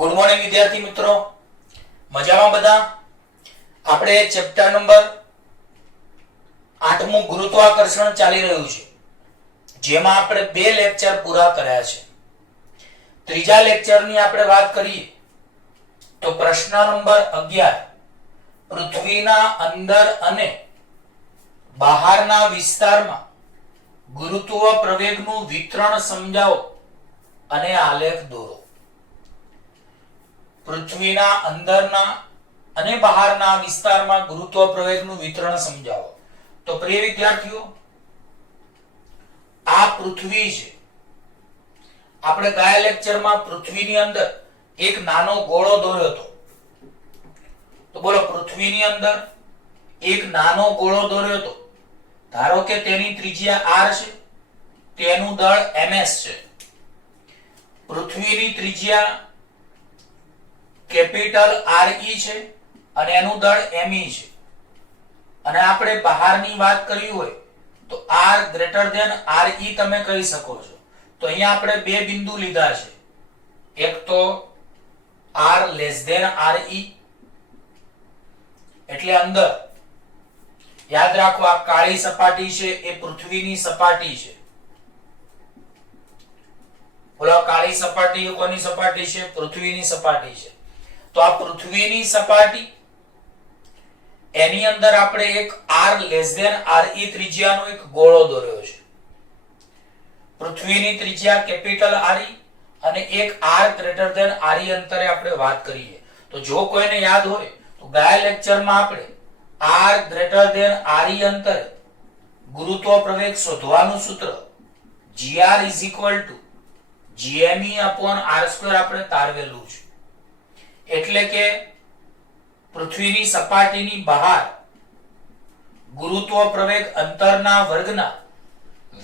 Good morning વિદ્યાર્થી મિત્રો, મજામાં બધા? આપણે ચેપ્ટર નંબર 8મું ગુરુત્વાકર્ષણ ચાલી રહ્યું છે, જેમાં આપણે 2 લેક્ચર પૂરા કર્યા છે. ત્રીજા લેક્ચરની આપણે વાત કરીએ તો પ્રશ્ન નંબર 11 પૃથ્વીના અંદર અને બહારના વિસ્તારમાં ગુરુત્વ પ્રવેગનું વિતરણ સમજાવો અને આલેખ દોરો. પૃથ્વીના અંદરના અને બહારના વિસ્તારમાં ગુરુત્વ પ્રવેગનું વિતરણ સમજાવો. તો પ્રિય વિદ્યાર્થીઓ, આ પૃથ્વી છે. આપણે ગયા લેક્ચરમાં પૃથ્વીની અંદર એક નાનો ગોળો દોર્યો હતો. તો બોલો, પૃથ્વીની અંદર એક નાનો ગોળો દોર્યો હતો. ધારો કે તેની ત્રિજ્યા r છે, તેનું દળ ms છે. પૃથ્વીની ત્રિજ્યા કેપિટલ RE છે અને એનું દળ ME છે. અને આપણે બહારની વાત કરવી હોય તો R ગ્રેટર ધેન RE તમે કહી શકો છો. તો અહીંયા આપણે બે બિંદુ લીધા છે. એક તો R લેસ ધેન RE એટલે અંદર. યાદ રાખો, આ કાળી સપાટી છે એ પૃથ્વીની સપાટી છે. બોલો, કાળી સપાટી એ કોની સપાટી છે? પૃથ્વીની સપાટી છે. તો આ પૃથ્વીની સપાટી, એની અંદર આપણે એક R લેસ ધેન RE ત્રિજ્યાનો એક ગોળો દોર્યો છે. પૃથ્વીની ત્રિજ્યા કેપિટલ RE અને એક R ગ્રેટર ધેન RE અંતરે આપણે વાત કરીએ. તો જો કોઈને યાદ હોય તો ગયા લેક્ચરમાં આપણે R ગ્રેટર ધેન RE અંતરે ગુરુત્વ પ્રવેગ શોધવાનું સૂત્ર gr gme/r² આપણે તારવેલું છે. એટલે કે પૃથ્વીની સપાટીની બહાર ગુરુત્વ પ્રવેગ અંતરના વર્ગના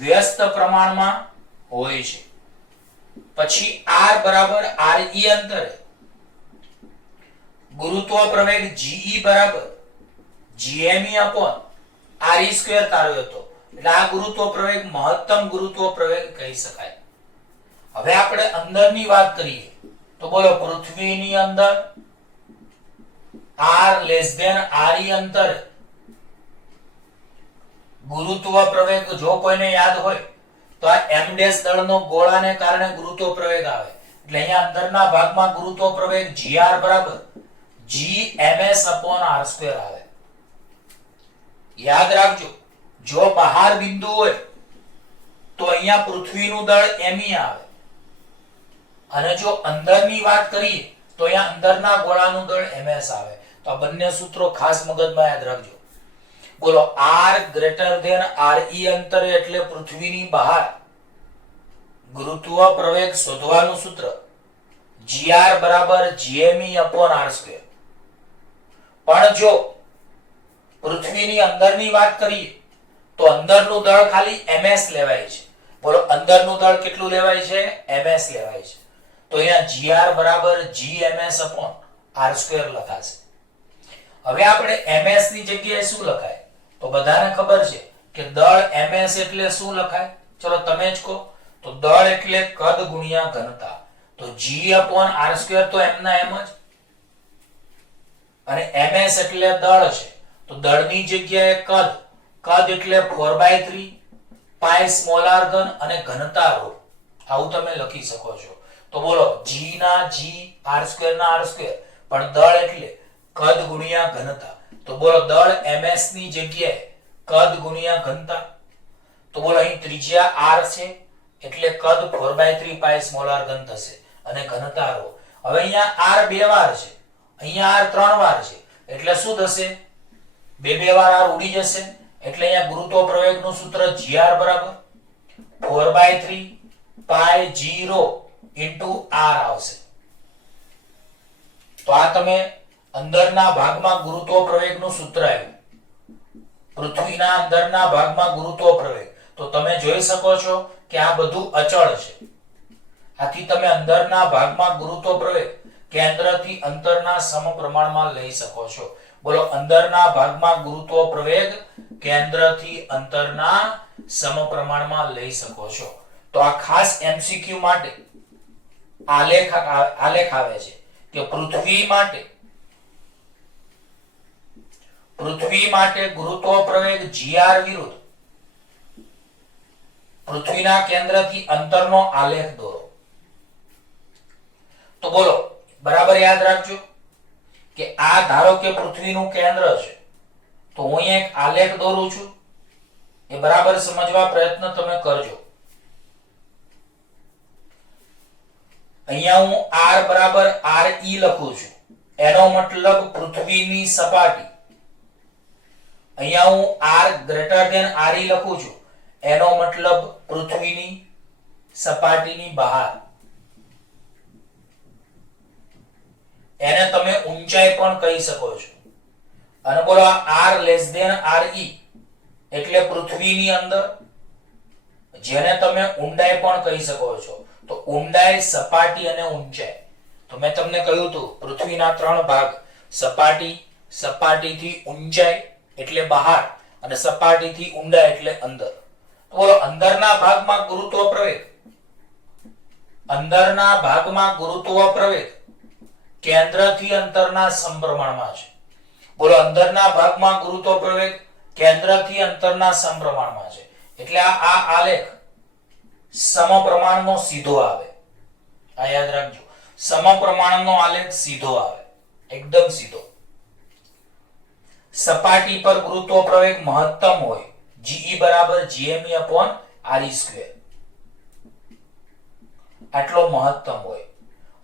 વ્યસ્ત પ્રમાણમાં હોય છે. પછી r બરાબર RE અંતરે ગુરુત્વ પ્રવેગ ge બરાબર gme/re² તારવ્યો હતો. એટલે આ ગુરુત્વ પ્રવેગ મહત્તમ ગુરુત્વ પ્રવેગ કહી શકાય. હવે આપણે અંદરની વાત કરીએ તો બોલો, પૃથ્વીની અંદર R લેસ ધેન RE અંતરે ગુરુત્વ પ્રવેગ, જો કોઈને યાદ હોય તો આ m' દળનો ગોળાને કારણે ગુરુત્વ પ્રવેગ આવે. એટલે અહીંયા અંદરના ભાગમાં ગુરુત્વ પ્રવેગ gr બરાબર gms/r² આવે. યાદ રાખજો, જો બહાર બિંદુ હોય તો અહીંયા પૃથ્વીનું દળ me આવે. અને જો અંદરની વાત કરીએ તો અહીંયા અંદરના ગોળાનું દળ ms આવે. તો આ બંને સૂત્રો ખાસ મગજમાં યાદ રાખજો. બોલો, R ગ્રેટર ધેન RE અંતરે એટલે પૃથ્વીની બહાર ગુરુત્વ પ્રવેગ શોધવાનું સૂત્ર gr બરાબર gme/r². પણ જો પૃથ્વીની અંદરની વાત કરીએ તો અંદરનું દળ ખાલી ms લેવાય છે. બોલો, અંદરનું દળ કેટલું લેવાય છે? ms લેવાય છે. તો અહીંયા gr બરાબર gms/r² લખાશે. હવે આપણે ms ની જગ્યાએ શું લખાય? તો બધાને ખબર છે કે દળ ms એટલે શું લખાય? ચલો તમે જ કહો. તો દળ એટલે કદ ગુણ્યા ઘનતા. તો g/r² તો એમના એમ જ. અને ms એટલે દળ છે, તો દળની જગ્યાએ કદ. કદ એટલે 4/3 પાઈ સ્મોલ r ઘન અને ઘનતા ρ. આવું તમે લખી શકો છો. તો બોલો, g ના g, r² ના r², પણ દળ એટલે કદ ગુણ્યા ઘનતા. તો બોલો, દળ ms ની જગ્યાએ કદ ગુણ્યા ઘનતા. તો બોલો, અહીં ત્રિજ્યા r છે એટલે કદ 4/3 પાઈ સ્મોલ r ઘન થશે અને ઘનતા ρ. હવે અહીંયા r 2 વાર છે, અહીંયા r 3 વાર છે. એટલે શું થશે? 2 વાર r ઉડી જશે. એટલે અહીંયા ગુરુત્વ પ્રવેગનું સૂત્ર gr બરાબર 4/3 પાઈ g ρ into r આવશે. તો આ તમે અંદરના ભાગમાં ગુરુત્વ પ્રવેગનું સૂત્ર આવ્યું. પૃથ્વીના અંદરના ભાગમાં ગુરુત્વ પ્રવેગ. તો તમે જોઈ શકો છો કે આ બધું અચળ છે. આથી તમે અંદરના ભાગમાં ગુરુત્વ પ્રવેગ કેન્દ્રથી અંતરના સમપ્રમાણમાં લઈ શકો છો. બોલો, અંદરના ભાગમાં ગુરુત્વ પ્રવેગ કેન્દ્રથી અંતરના સમપ્રમાણમાં લઈ શકો છો. તો આ ખાસ MCQ માટે આલેખ આવે છે કે પૃથ્વી માટે ગુરુત્વ પ્રવેગ gr વિરુદ્ધ પૃથ્વીના કેન્દ્રથી અંતરનો આલેખ દોરો. તો બોલો બરાબર યાદ રાખજો કે આ ધારો કે પૃથ્વીનું કેન્દ્ર છે, તો હું અહીંયા એક આલેખ દોરું છું, એ બરાબર સમજવા પ્રયત્ન તમે કરજો. અહીંયા હું r બરાબર re લખું છું, એનો મતલબ પૃથ્વીની સપાટી. અહીંયા હું r ગ્રેટર ધેન re લખું છું, એનો મતલબ પૃથ્વીની સપાટીની બહાર. એને તમે ઊંચાઈ પણ કહી શકો છો. અને બોલો r લેસ ધેન re એટલે પૃથ્વીની અંદર, જેને તમે ઊંડાઈ પણ કહી શકો છો. તો ઊંડાઈ, સપાટી અને ઊંચાઈ. તો મેં તમને કહ્યું હતું પૃથ્વીના 3 ભાગ, સપાટી, સપાટીથી ઊંચાઈ એટલે બહાર, અને સપાટીથી ઊંડાઈ એટલે અંદર. તો બોલો અંદરના ભાગમાં ગુરુત્વ પ્રવેગ કેન્દ્રથી અંતરના સમપ્રમાણમાં છે. બોલો અંદરના ભાગમાં ગુરુત્વ પ્રવેગ કેન્દ્રથી અંતરના સમપ્રમાણમાં છે. એટલે આ આલેખ સમપ્રમાણનો સીધો આવે. આ યાદ રાખજો, સમપ્રમાણનો આલેખ સીધો આવે, એકદમ સીધો. સપાટી પર ગુરુત્વ પ્રવેગ મહત્તમ હોય, Ge બરાબર Gme/re². આટલો મહત્તમ હોય.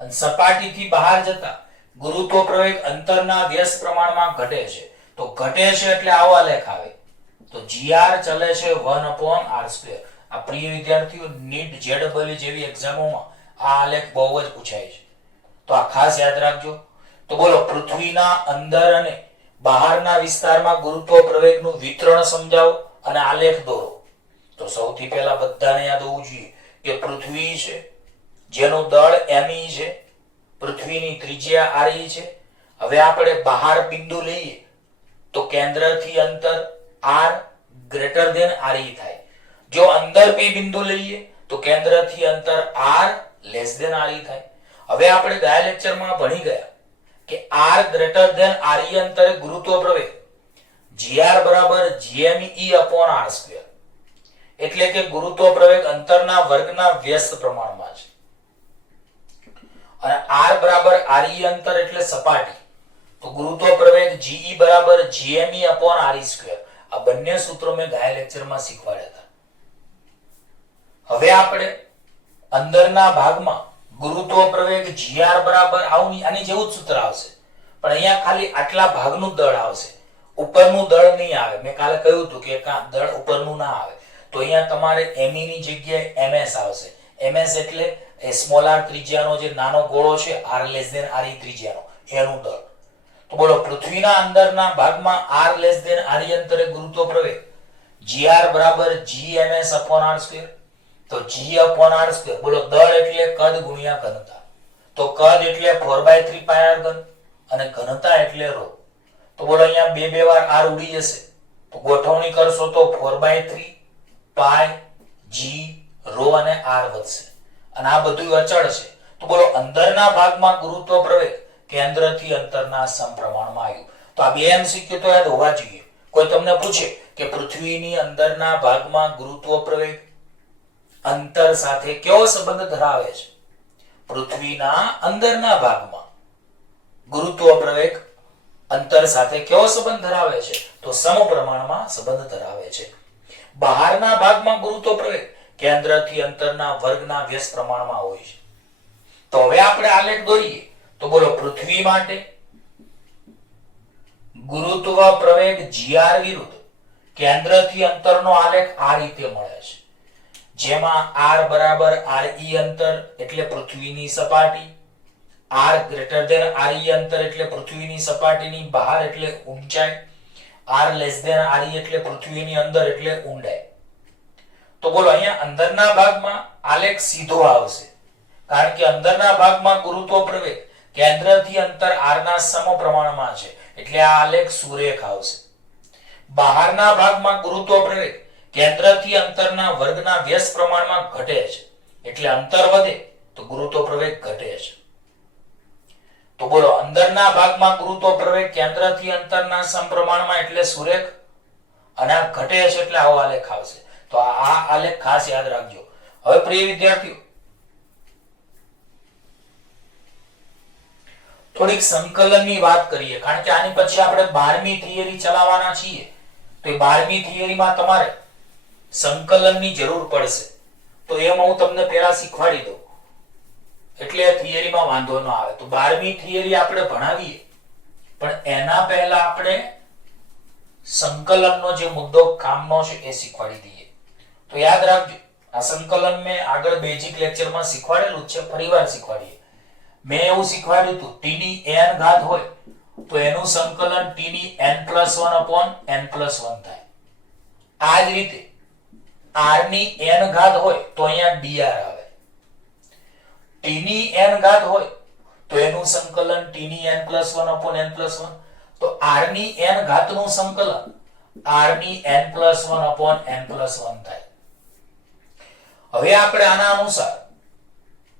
અને સપાટીથી બહાર જતા ગુરુત્વ પ્રવેગ અંતરના વ્યસ્ત પ્રમાણમાં ઘટે છે. તો ઘટે છે એટલે આવો આલેખ આવે. તો gr ચલે છે 1/r². આ પ્રિય વિદ્યાર્થીઓ, નીટ જેડબલઈ જેવી એક્ઝામોમાં આ આલેખ બહુ જ પૂછાય છે, તો આ ખાસ યાદ રાખજો. તો બોલો પૃથ્વીના અંદર અને બહારના વિસ્તારમાં ગુરુત્વ પ્રવેગનું વિતરણ સમજાવો અને આલેખ દોરો. તો સૌથી પહેલા બધાને યાદ હોવું જોઈએ કે પૃથ્વી છે, જેનું દળ me છે, પૃથ્વીની ત્રિજ્યા re છે. હવે આપણે બહાર બિંદુ લઈએ તો કેન્દ્રથી અંતર r ગ્રેટર ધેન re થાય. જો અંદર બે બિંદુ લઈએ તો કેન્દ્રથી અંતર r લેસ ધેન re થાય. હવે આપણે ગયા લેક્ચરમાં ભણી ગયા કે r ગ્રેટર ધેન re અંતરે ગુરુત્વ પ્રવેગ gr બરાબર Gme/r². એટલે કે ગુરુત્વ પ્રવેગ અંતરના વર્ગના વ્યસ્ત પ્રમાણમાં છે. અને r બરાબર re અંતર એટલે સપાટી, તો ગુરુત્વ પ્રવેગ Ge બરાબર Gme/re². આ બંને સૂત્રો મેં ગયા લેક્ચરમાં શીખવાડ્યા હતા. હવે આપણે અંદરના ભાગમાં ગુરુત્વ પ્રવેગ gr બરાબર આની જેવું જ સૂત્ર આવશે, પણ અહીંયા ખાલી આટલા ભાગનું દળ આવશે, ઉપરનું દળ નહીં આવે. મેં કાલે કહ્યું હતું કે દળ ઉપરનું ના આવે. તો અહીંયા તમારે me ની જગ્યાએ ms આવશે. ms એટલે સ્મોલ r ત્રિજ્યાનો જે નાનો ગોળો છે, r લેસ ધેન re ત્રિજ્યાનો, એનું દળ. તો બોલો પૃથ્વીના અંદરના ભાગમાં r લેસ ધેન re અંતરે ગુરુત્વ પ્રવેગ gr બરાબર Gms/r². તો G/r². બોલો દળ એટલે કદ ગુણ્યા ઘનતા. તો કદ એટલે 4/3πr3 અને ઘનતા એટલે ρ. તો બોલો અહીંયા બે વાર r ઉડી જશે, તો ગોઠવણી કરશો તો 4/3π g ρ અને r વધશે. અને આ બધું અચળ છે. તો બોલો અંદરના ભાગમાં ગુરુત્વ પ્રવેગ કેન્દ્રથી અંતરના સમપ્રમાણમાં આવ્યું. તો આ બે MCQ તો યાદ હોવા જોઈએ. કોઈ તમને પૂછે કે પૃથ્વીની અંદરના ભાગમાં ગુરુત્વ પ્રવેગ અંતર સાથે કેવો સંબંધ ધરાવે છે? પૃથ્વીના અંદરના ભાગમાં ગુરુત્વ પ્રવેગ અંતર સાથે કેવો સંબંધ ધરાવે છે? તો સમપ્રમાણમાં સંબંધ ધરાવે છે. બહારના ભાગમાં ગુરુત્વ પ્રવેગ કેન્દ્રથી અંતરના વર્ગના વ્યસ્ત પ્રમાણમાં હોય છે. તો હવે આપણે આલેખ દોરીએ. તો બોલો પૃથ્વી માટે ગુરુત્વ પ્રવેગ gr વિરુદ્ધ કેન્દ્રથી અંતરનો આલેખ આ રીતે મળે છે, જેમાં r બરાબર re અંતર એટલે પૃથ્વીની સપાટી, r ગ્રેટર ધેન re અંતર એટલે પૃથ્વીની સપાટીની બહાર એટલે ઊંચાઈ, r લેસ ધેન re એટલે પૃથ્વીની અંદર એટલે ઊંડાઈ. તો બોલો અહીંયા અંદરના ભાગમાં આલેખ સીધો આવશે, કારણ કે અંદરના ભાગમાં ગુરુત્વ પ્રવેગ કેન્દ્રથી અંતર r ના સમપ્રમાણમાં છે, એટલે આ આલેખ સુરેખ આવશે. બહારના ભાગમાં ગુરુત્વ પ્રવેગ કેન્દ્રથી અંતરના વર્ગના વ્યસ્ત પ્રમાણમાં ઘટે છે, એટલે અંતર વધે તો ગુરુત્વ પ્રવેગ ઘટે છે. તો તો બોલો અંદરના ભાગમાં ગુરુત્વ પ્રવેગ કેન્દ્રથી અંતરના સમપ્રમાણમાં એટલે સુરેખ, અને આ ઘટે છે એટલે આવો આલેખ આવશે. તો આ આલેખ ખાસ યાદ રાખજો. હવે પ્રિય વિદ્યાર્થીઓ, થોડીક સંકલનની વાત કરીએ, કારણ કે આની પછી આપણે 12મી થિયરી ચલાવવાના છીએ. તો એ 12મી થિયરીમાં તમારે સંકલનની જરૂર પડશે. તો એમાં હું તમને પહેલા શીખવાડી દઉં એટલે થિયરીમાં વાંધો ન આવે. તો 12મી થિયરી આપણે ભણાવીએ, પણ એના પહેલા આપણે સંકલનનો જે મુદ્દો કામનો છે એ શીખવાડી દઈએ. તો યાદ રાખજો, આ સંકલન મેં આગળ બેઝિક લેક્ચરમાં શીખવાડેલું છે, ફરીવાર શીખવાડીએ. મેં એવું શીખવાડ્યું હતું, t ની n ઘાત હોય તો એનું સંકલન t ની n+1/n+1 થાય. આ જ રીતે r ની n ઘાત હોય તો અહીંયા dr આવે. t ની n ઘાત હોય તો એનું સંકલન t ની n+1/n+1. તો r ની n ઘાતનું સંકલન r ની n+1/n+1 થાય. હવે આપણે આના અનુસાર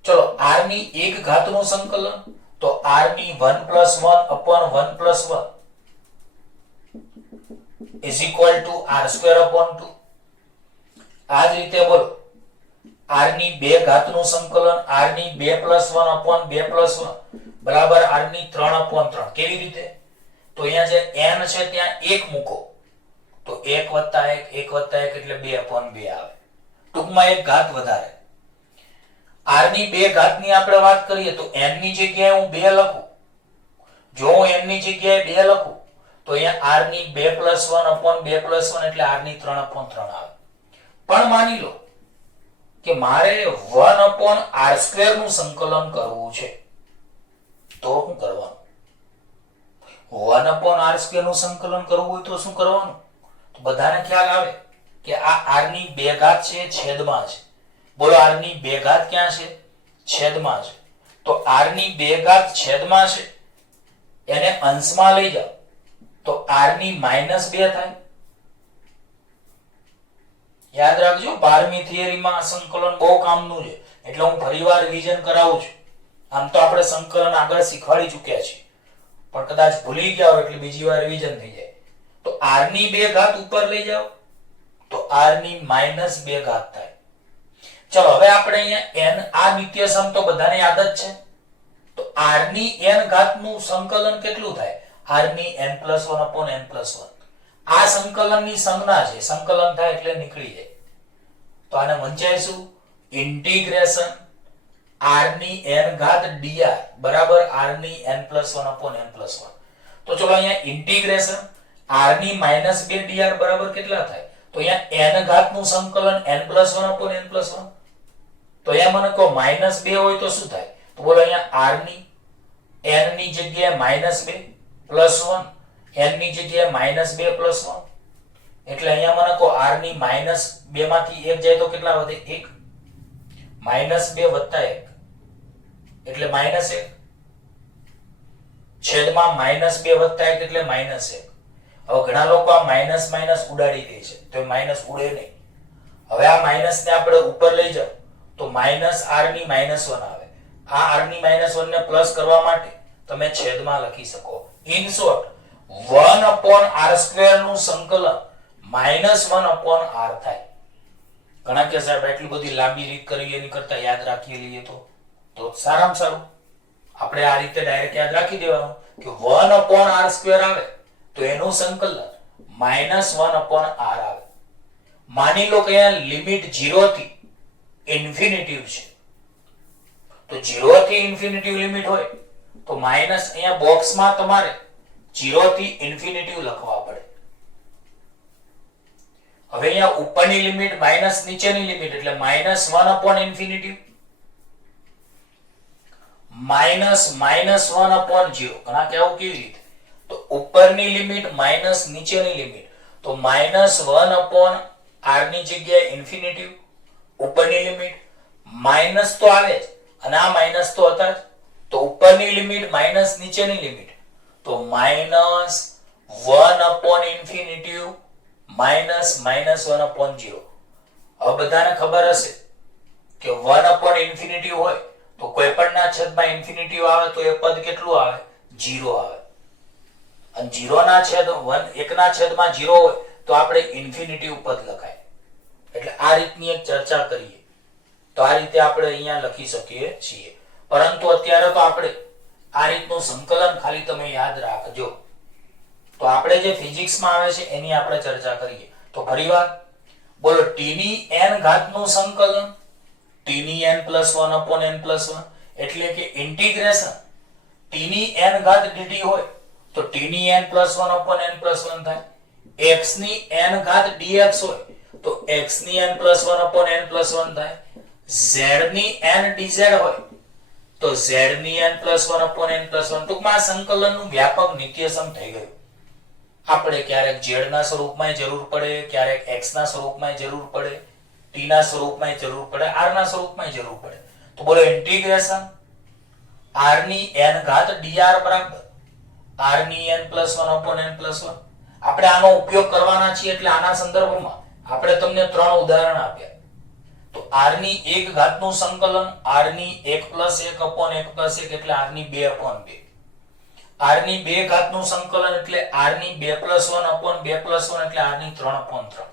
ચલો r ની 1 ઘાતનું સંકલન તો r ની 1+1/1+1 is equal to r²/2. આ જ રીતે બોલો r ની 2 ઘાતનું સંકલન r ની 2+1/2+1 બરાબર r ની 3/3. કેવી રીતે? તો અહીંયા જે n છે ત્યાં 1 મૂકો તો 1 + 1 1 + 1 એટલે 2/2 આવે. ટૂંકમાં એક ઘાત વધારે. r ની 2 ઘાતની આપણે વાત કરીએ તો n ની જગ્યાએ હું 2 લખું. જો હું n ની જગ્યાએ 2 લખું તો અહીંયા r ની 2+1/2+1 એટલે r ની 3/3 આવે. પણ માની લો કે મારે 1/r² નું સંકલન કરવું છે, તો શું કરવાનું? 1/r² નું સંકલન કરવું હોય તો શું કરવાનું? તો બધાને ખ્યાલ આવે કે આ r ની 2 ઘાત છે છેદમાં છે. બોલો r ની 2 ઘાત ક્યાં છે? છેદમાં છે. તો r ની 2 ઘાત છેદમાં છે એને અંશમાં લઈ જાઓ તો r ની -2 થાય. યાદ રાખજો, 12મી થિયરીમાં સંકલન બહુ કામનું છે, એટલે હું ફરીવાર રિવિઝન કરાવું છું. આમ તો આપણે સંકલન આગળ શીખવાડી ચૂક્યા છીએ, પણ કદાચ ભૂલી ગયા હોય એટલે બીજી વાર રિવિઝન થઈ જાય. તો r ની 2 ઘાત ઉપર લઈ જાઓ તો r ની -2 ઘાત થાય. ચલો હવે આપણે અહીંયા n, આ નિત્યસમ તો બધાને યાદ જ છે. તો r ની n ઘાતનું સંકલન કેટલું થાય? r ની n+1/n+1. આ સંકલનની સંજ્ઞા છે, સંકલન થાય એટલે નીકળી જાય. તો આને વંચાઈશું ઇન્ટિગ્રેશન r ની n ઘાત dr બરાબર r ની n+1/n+1. તો ચલો અહીંયા ઇન્ટિગ્રેશન r ની -2 dr બરાબર કેટલા થાય? તો અહીંયા n ઘાતનું સંકલન n+1/n+1. તો અહીંયા મને કહો -2 હોય તો શું થાય? તો બોલો અહીંયા r ની n ની જગ્યાએ -2 +1, n ની જગ્યાએ -2 +1 એટલે અહીંયા મને કહો r ની -2 માંથી 1 જાય તો કેટલા વધે? 1. -2 + 1 એટલે -1 છેદમાં -2 + 1 એટલે -1. હવે ઘણા લોકો આ માઈનસ માઈનસ ઉડાડી દે છે, તો માઈનસ ઉડે નહીં. હવે આ માઈનસ ને આપણે ઉપર લઈ જાવ તો -r ની -1 આવે. આ r ની -1 ને પ્લસ કરવા માટે તમે છેદમાં લખી શકો. ઇન શોર્ટ 1/r² નું સંકલન -1/r થાય. ઘણા કે સાહેબ એટલી બધી લાંબી રીત કરવી એની કરતા યાદ રાખી લઈએ તો સારામાં સારું. આપણે આ રીતે ડાયરેક્ટ યાદ રાખી દેવાનું કે 1/r² આવે તો એનું સંકલન -1/r આવે. માની લો કે અહીંયા લિમિટ 0 થી ઇન્ફિનિટિવ છે, તો 0 થી ઇન્ફિનિટિવ લિમિટ હોય તો માઈનસ અહીંયા બોક્સમાં તમારે 0 થી ઇન્ફિનિટિવ લખવા પડે. હવે અહીંયા ઉપરની લિમિટ માઈનસ નીચેની લિમિટ એટલે -1/∞ -1/0. ઘણા કહેવું કેવી રીતે? તો ઉપરની લિમિટ માઈનસ નીચેની લિમિટ, તો -1/r ની જગ્યાએ ઇન્ફિનિટિવ, ઉપરની લિમિટ માઈનસ તો આવે જ અને આ માઈનસ તો હતા જ, તો ઉપરની લિમિટ માઈનસ નીચેની લિમિટ, તો -1/∞ -1/0. હવે બધાને ખબર હશે કે 1/∞ હોય તો તો કોઈ પણના છેદમાં ઇન્ફિનિટી આવે તો એ પદ કેટલું આવે? 0 આવે. અને 0 ના છેદ 1 ના છેદમાં 0 હોય તો આપણે ઇન્ફિનિટિવ પદ લખાય. એટલે આ રીતની એક ચર્ચા કરીએ તો આ રીતે આપણે અહીંયા લખી શકીએ છીએ. પરંતુ અત્યારે તો આપણે આ રીતનું સંકલન ખાલી તમે યાદ રાખજો. તો આપણે જે ફિઝિક્સમાં આવે છે એની આપણે ચર્ચા કરીએ. તો ફરીવાર બોલો, t ની n ઘાતનું સંકલન t ની n + 1 / n + 1 એટલે કે ઇન્ટિગ્રેશન t ની n ઘાત dt હોય તો t ની n + 1 / n + 1 થાય. x ની n ઘાત dx હોય તો x ની n + 1 / n + 1 થાય. z ની n dz હોય તો z ની n + 1 / n + 1. ટૂંકમાં આ સંકલનનું વ્યાપક નિત્યસમ થઈ ગયું. આપણે ક્યારેક z ના સ્વરૂપમાં જરૂર પડે, ક્યારેક x ના સ્વરૂપમાં જરૂર પડે, t ના સ્વરૂપમાં જરૂર પડે, r ના સ્વરૂપમાં જરૂર પડે. તો બોલો, ઇન્ટિગ્રેશન r ની n ઘાત dr બરાબર r ની n + 1 / n + 1. આપણે આનો ઉપયોગ કરવાના છીએ એટલે આના સંદર્ભમાં આપણે તમને 3 ઉદાહરણ આપ્યા. તો r ની 1 ઘાતનું સંકલન r ની 1 + 1 / 1 + 1 એટલે r ની 2/2. r ની 2 ઘાતનું સંકલન એટલે r ની 2 + 1 / 2 + 1 એટલે r ની 3/3.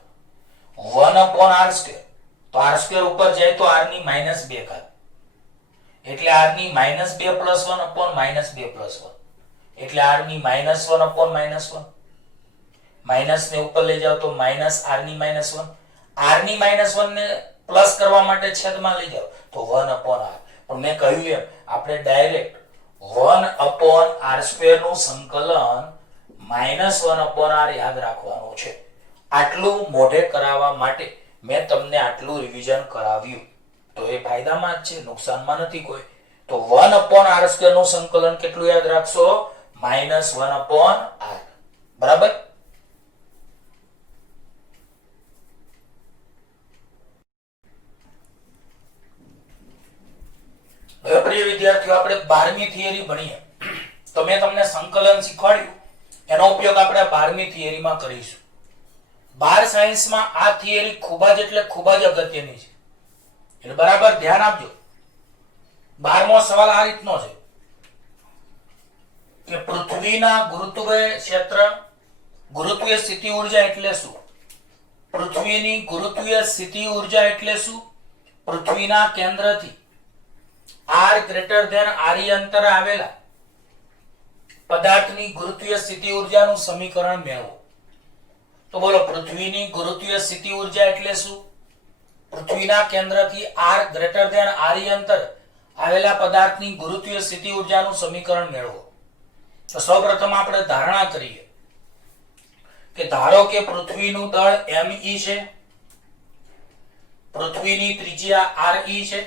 1/r². તો r² ઉપર જાય તો r ની -2 ઘાત એટલે r ની -2 + 1 / -2 + 1 એટલે r ની -1 / -1. માઈનસ ને ઉપર લઈ જાવ તો -r ની -1. r ની -1 ને પ્લસ કરવા માટે છેદમાં લઈ જાવ તો 1/r. પણ મેં કહ્યું એમ આપણે ડાયરેક્ટ 1/r² નું સંકલન -1/r યાદ રાખવાનું છે. આટલું મોઢે કરાવવા માટે મેં તમને આટલું રિવિઝન કરાવ્યું. તો એ ફાયદામાં જ છે, નુકસાનમાં નથી કોઈ. તો 1/r² નું સંકલન કેટલું યાદ રાખશો? -1/r. બરાબર. હવે પ્રિય વિદ્યાર્થીઓ, આપણે 12મી થિયરી ભણીએ. તો મેં તમને સંકલન શીખવાડ્યું, એનો ઉપયોગ આપણે 12મી થિયરીમાં કરીશું. 12 સાયન્સમાં આ થિયરી ખૂબ જ એટલે ખૂબ જ અગત્યની છે. એટલે બરાબર ધ્યાન આપજો. 12મો સવાલ આ રીતનો છે કે પૃથ્વીના ગુરુત્વીય સ્થિતિ ઊર્જા એટલે શું? પૃથ્વીની ગુરુત્વીય સ્થિતિ ઊર્જા એટલે શું? પૃથ્વીના કેન્દ્રથી r > r અંતરે આવેલા પદાર્થની ગુરુત્વીય સ્થિતિ ઊર્જાનું સમીકરણ મેળવો. તો બોલો, પૃથ્વીની ગુરુત્વીય સ્થિતિ ઊર્જા એટલે શું? પૃથ્વીના કેન્દ્રથી r > r અંતરે આવેલા પદાર્થની ગુરુત્વીય સ્થિતિ ઊર્જાનું સમીકરણ મેળવો. તો સૌપ્રથમ આપણે ધારણા કરીએ કે ધારો કે પૃથ્વીનું દળ me છે, પૃથ્વીની ત્રિજ્યા re છે.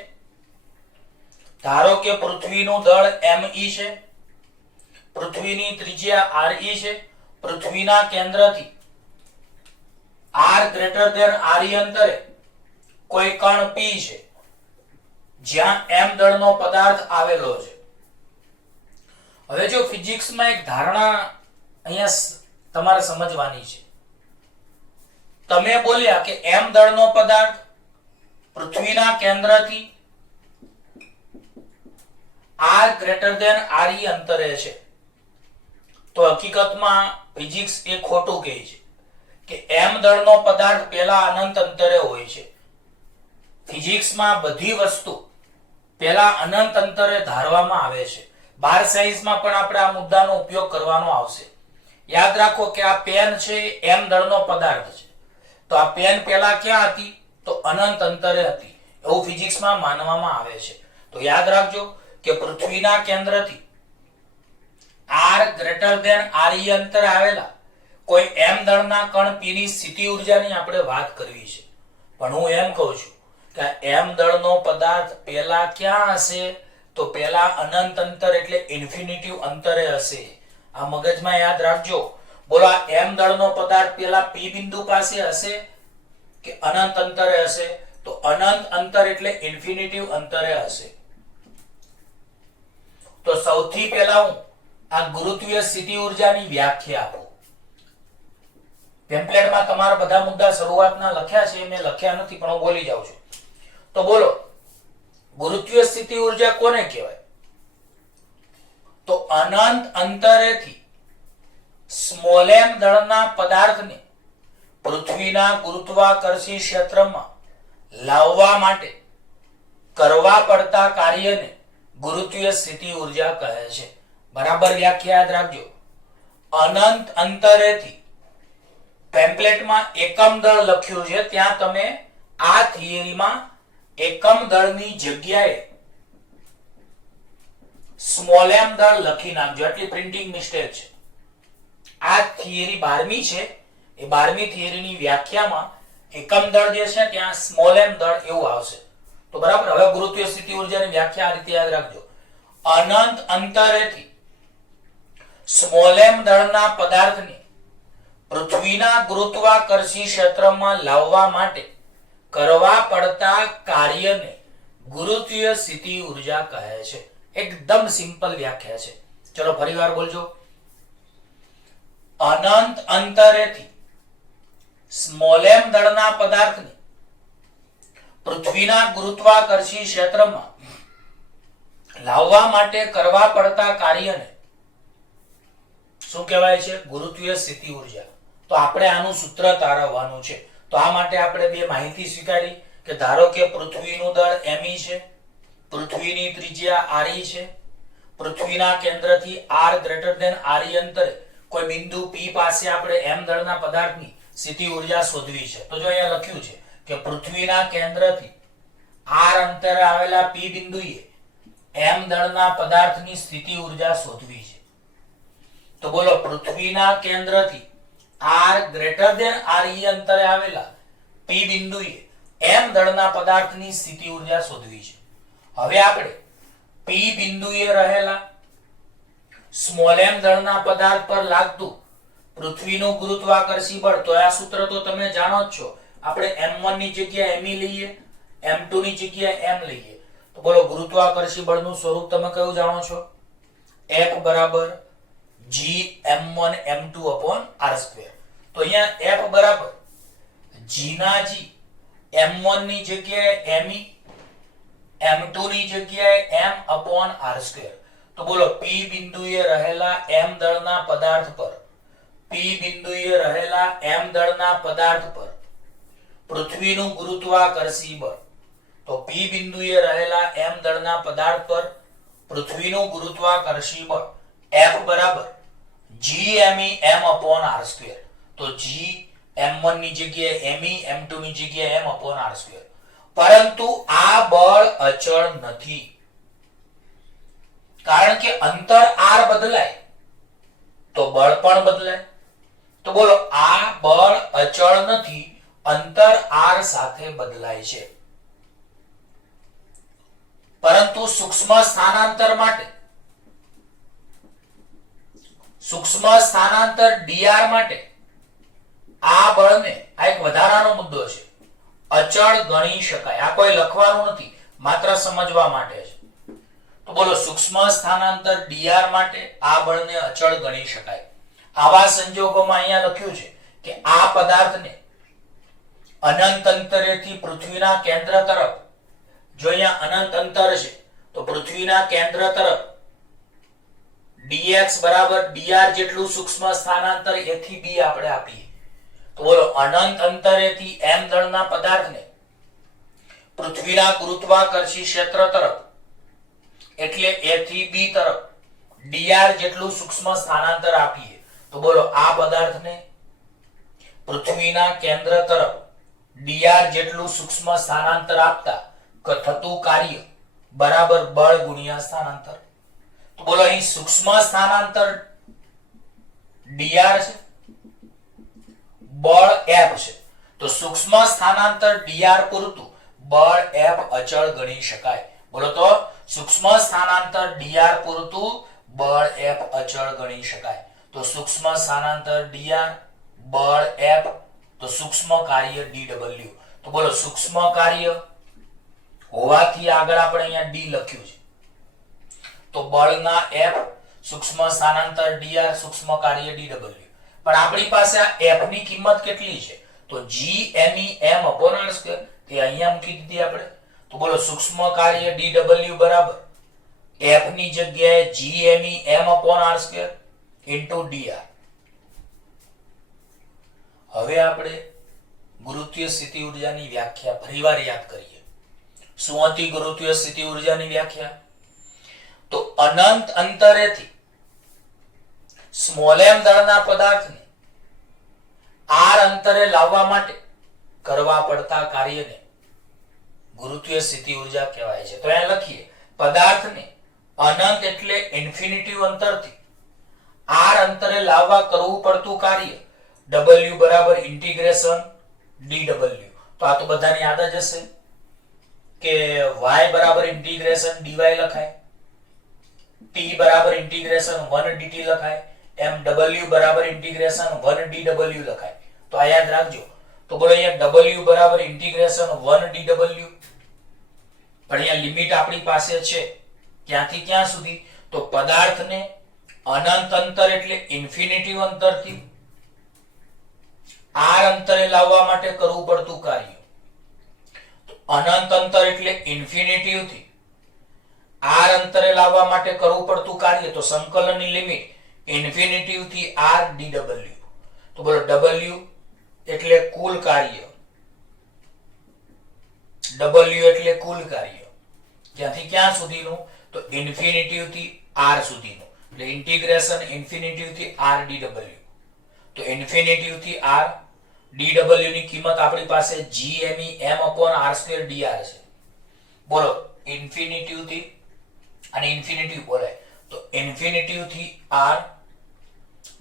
ધારો કે પૃથ્વીનું દળ me છે, પૃથ્વીની ત્રિજ્યા re છે. પૃથ્વીના કેન્દ્રથી r > r અંતરે કોઈ કણ p છે જ્યાં m દળનો પદાર્થ આવેલો છે. હવે જો ફિઝિક્સમાં એક ધારણા અહીંયા તમારે સમજવાની છે. તમે બોલ્યા કે m દળનો પદાર્થ પૃથ્વીના કેન્દ્રથી r > r અંતરે છે. તો હકીકતમાં ફિઝિક્સ એ ખોટું કહે છે કે m દળનો પદાર્થ પહેલા અનંત અંતરે હોય છે. ફિઝિક્સમાં બધી વસ્તુ પહેલા અનંત અંતરે ધારવામાં આવે છે. 12 સાયન્સમાં પણ આપણે આ મુદ્દાનો ઉપયોગ કરવાનો આવશે. યાદ રાખો કે આ પેન છે, m દળનો પદાર્થ છે. તો આ પેન પહેલા ક્યાં હતી? તો અનંત અંતરે હતી, એવું ફિઝિક્સમાં માનવામાં આવે છે. તો યાદ રાખજો કે પૃથ્વીના કેન્દ્રથી r > r અંતરે આવેલા કોઈ m દળના કણ p ની સ્થિતિ ઊર્જાની આપણે વાત કરવી છે. પણ હું એમ કહું છું કે m દળનો પદાર્થ પહેલા ક્યાં હશે? તો પહેલા અનંત અંતર એટલે ઇન્ફિનિટિવ અંતરે હશે. આ મગજમાં યાદ રાખજો. બોલો, m દળનો પદાર્થ પહેલા p બિંદુ પાસે હશે કે અનંત અંતરે હશે? તો અનંત અંતર એટલે ઇન્ફિનિટિવ અંતરે હશે. તો સૌથી પહેલા હું આ ગુરુત્વીય સ્થિતિ ઊર્જાની વ્યાખ્યા આપું. ટેમ્પલેટમાં તમારા બધા મુદ્દા શરૂઆતના લખ્યા છે, મેં લખ્યા નથી પણ હું બોલી જાઉં છું. તો બોલો, ગુરુત્વીય સ્થિતિ ઊર્જા કોને કહેવાય? તો અનંત અંતરેથી સ્મોલ m દળના પદાર્થને પૃથ્વીના ગુરુત્વાકર્ષી ક્ષેત્રમાં લાવવા માટે કરવા પડતા કાર્યને ગુરુત્વીય સ્થિતિ ઊર્જા કહે છે. બરાબર વ્યાખ્યા યાદ રાખજો. અનંત અંતરેથી પેમ્પલેટમાં એકમ દળ લખ્યું છે, ત્યાં તમે આ થિયરીમાં એકમ દળની જગ્યાએ સ્મોલ m દળ લખી નાખજો, એટલી પ્રિન્ટિંગ મિસ્ટેક છે. આ થિયરી 12મી છે, એ 12મી થિયરીની વ્યાખ્યામાં એકમ દળ જે છે ત્યાં સ્મોલ m દળ એવું આવશે. તો બરાબર, હવે ગુરુત્વીય સ્થિતિ ઊર્જાની વ્યાખ્યા આ રીતે યાદ રાખજો. અનંત અંતરેથી સ્મોલ m દળના પદાર્થને પૃથ્વીના ગુરુત્વાકર્ષી ક્ષેત્રમાં લાવવા માટે કરવા પડતા કાર્યને ગુરુત્વીય સ્થિતિ ઊર્જા કહે છે. એકદમ સિમ્પલ વ્યાખ્યા છે. ચલો ફરીવાર બોલજો. અનંત અંતરેથી સ્મોલ m દળના પદાર્થને પૃથ્વીના ગુરુત્વાકર્ષી ક્ષેત્રમાં લાવવા માટે કરવા પડતા કાર્યને શું કહેવાય છે? ગુરુત્વીય સ્થિતિ ઊર્જા. તો આપણે આનું સૂત્ર તારવવાનું છે. તો આ માટે આપણે બે માહિતી સ્વીકારી કે ધારો કે પૃથ્વીનું દળ me છે, પૃથ્વીની ત્રિજ્યા re છે, પૃથ્વીના કેન્દ્રથી r ગ્રેટર ધેન re અંતરે કોઈ બિંદુ p પાસે આપણે m દળના પદાર્થની સ્થિતિ ઊર્જા શોધવી છે. તો જો અહીંયા લખ્યું છે કે પૃથ્વીના કેન્દ્રથી r અંતરે આવેલા p બિંદુએ m દળના પદાર્થની સ્થિતિ ઊર્જા શોધવી છે. તો બોલો, પૃથ્વીના કેન્દ્રથી r ગ્રેટર ધેન re અંતરે આવેલા p બિંદુએ m દળના પદાર્થની સ્થિતિ ઊર્જા શોધવી છે. હવે આપણે p બિંદુએ રહેલા સ્મોલ m દળના પદાર્થ પર લાગતું પૃથ્વીનું ગુરુત્વાકર્ષી બળ, તો આ સૂત્ર તો તમે જાણો જ છો. આપણે m1 ની જગ્યાએ me લઈએ, m2 ની જગ્યાએ m લઈએ. તો બોલો, ગુરુત્વાકર્ષી બળનું સ્વરૂપ તમે કયું જાણો છો? F બરાબર g m1 m2 upon r2. તો અહીંયા F બરાબર g ના g, m1 ની જગ્યાએ me, m2 ની જગ્યાએ m upon r2. તો બોલો, p બિંદુએ રહેલા m દળના પદાર્થ પર, p બિંદુએ રહેલા m દળના પદાર્થ પર પૃથ્વીનું ગુરુત્વાકર્ષી બળ. તો p બિંદુએ રહેલા m દળના પદાર્થ પર પૃથ્વીનું ગુરુત્વાકર્ષી બળ F બરાબર g me m upon r2. તો g m1 ની જગ્યાએ me, m2 ની જગ્યાએ m upon r2. પરંતુ આ બળ અચળ નથી, કારણ કે અંતર r બદલાય તો બળ પણ બદલાય. તો બોલો, આ બળ અચળ નથી, અંતર r સાથે બદલાય છે. પરંતુ સૂક્ષ્મ સ્થાનાંતર માટે, સૂક્ષ્મ સ્થાનાંતર dr માટે આ બળને, આ એક વધારાનો મુદ્દો છે, અચળ ગણી શકાય. આ કોઈ લખવાનું નથી, માત્ર સમજવા માટે છે. તો બોલો, સૂક્ષ્મ સ્થાનાંતર dr માટે આ બળને અચળ ગણી શકાય. આવા સંજોગોમાં અહીંયા લખ્યું છે કે આ પદાર્થને અનંત અંતરેથી પૃથ્વીના કેન્દ્ર તરફ, જો અહીંયા અનંત અંતર છે તો પૃથ્વીના કેન્દ્ર તરફ dx બરાબર dr જેટલું સૂક્ષ્મ સ્થાનાંતર a થી b આપણે આપીએ. તો બોલો, અનંત અંતરેથી m દળના પદાર્થને પૃથ્વીના ગુરુત્વાકર્ષી ક્ષેત્ર તરફ, એટલે a થી b તરફ dr જેટલું સૂક્ષ્મ સ્થાનાંતર આપીએ. તો બોલો, આ પદાર્થને પૃથ્વીના કેન્દ્ર તરફ dr જેટલું સૂક્ષ્મ સ્થાનાંતર આપતા થતું કાર્ય બરાબર બળ ગુણ્યા સ્થાનાંતર. તો બોલો, અહીં સૂક્ષ્મ સ્થાનાંતર dr છે, બળ f છે. તો સૂક્ષ્મ સ્થાનાંતર dr પૂરતું બળ f અચળ ગણી શકાય. બોલો, તો સૂક્ષ્મ સ્થાનાંતર dr પૂરતું બળ f અચળ ગણી શકાય. તો સૂક્ષ્મ સ્થાનાંતર dr, બળ f, તો સૂક્ષ્મ કાર્ય dw. તો બોલો, સૂક્ષ્મ કાર્ય હોવાથી આગળ આપણે અહીંયા d લખ્યું છે. તો બળના f, સૂક્ષ્મ સ્થાનાંતર dr, સૂક્ષ્મ કાર્ય dw. પણ આપણી પાસે આ f ની કિંમત કેટલી છે? તો g me m upon r2. તે અહીંયા મૂકી દીધી આપણે. તો બોલો સૂક્ષ્મ કાર્ય dw બરાબર F ની જગ્યાએ gme m/r² ઇન્ટુ dr. હવે આપણે ગુરુત્વીય સ્થિતિ ઊર્જાની વ્યાખ્યા ફરીવાર યાદ કરીએ. શું હતી ગુરુત્વીય સ્થિતિ ઊર્જાની વ્યાખ્યા? તો અનંત અંતરેથી સ્મોલ m દળના પદાર્થને r અંતરે લાવવા માટે કરવા પડતા કાર્યને ગુરુત્વીય સ્થિતિ ઊર્જા કહેવાય છે. તો અહીંયા લખીએ પદાર્થને અનંત એટલે ઇન્ફિનિટી અંતરથી r અંતરે લાવવા કરવું પડતું કાર્ય w બરાબર ઇન્ટિગ્રેશન dw. તો આ તો બધાને યાદ જ હશે કે y બરાબર ઇન્ટિગ્રેશન dy લખાય, t બરાબર ઇન્ટિગ્રેશન 1 dt લખાય, એમ w બરાબર ઇન્ટિગ્રેશન 1 dw લખાય. તો આ યાદ રાખજો. તો બોલો અહીંયા w બરાબર ઇન્ટિગ્રેશન 1 dw, પણ અહીંયા લિમિટ આપણી પાસે છે ક્યાંથી ક્યાં સુધી? તો પદાર્થને અનંત અંતર એટલે ઇન્ફિનિટી અંતરથી r અંતરે લાવવા માટે કરવું પડતું કાર્ય. તો અનંત અંતર એટલે ઇન્ફિનિટી થી r અંતરે લાવવા માટે કરવું પડતું કાર્ય. તો સંકલનની લિમિટ ઇન્ફિનિટી થી r dw. તો બોલો w એટલે કુલ કાર્ય, w એટલે કુલ કાર્ય ક્યાંથી ક્યાં સુધીનું? તો ઇન્ફિનિટી થી r સુધીનું, એટલે ઇન્ટિગ્રેશન ઇન્ફિનિટી થી r dw. તો ઇન્ફિનિટી થી r dw ની કિંમત આપણી પાસે gme m/r² dr છે. બોલો ઇન્ફિનિટી થી અને ઇન્ફિનિટી બોલાય તો ઇન્ફિનિટી થી r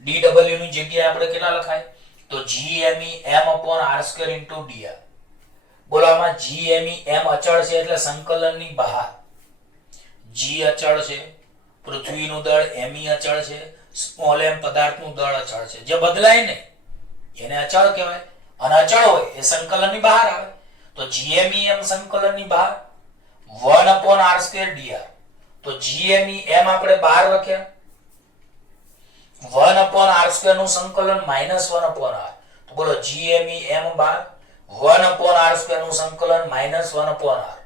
dw ની જગ્યાએ આપણે કેટલા લખાય? તો gme m/r² ઇન્ટુ dr. બોલો આમાં gme m અચળ છે એટલે સંકલનની બહાર, g અચળ છે, પૃથ્વીનું દળ me અચળ છે, સ્મોલ m પદાર્થનું દળ અચળ છે. જે બદલાય નહીં એને અચળ કહેવાય, અને અચળ હોય એ સંકલનની બહાર આવે. તો gme m સંકલનની બહાર 1/r² dr. તો gme m આપણે બહાર લખ્યા, 1/r² નું સંકલન -1/r. તો બોલો gme m બહાર 1/r² નું સંકલન -1/r.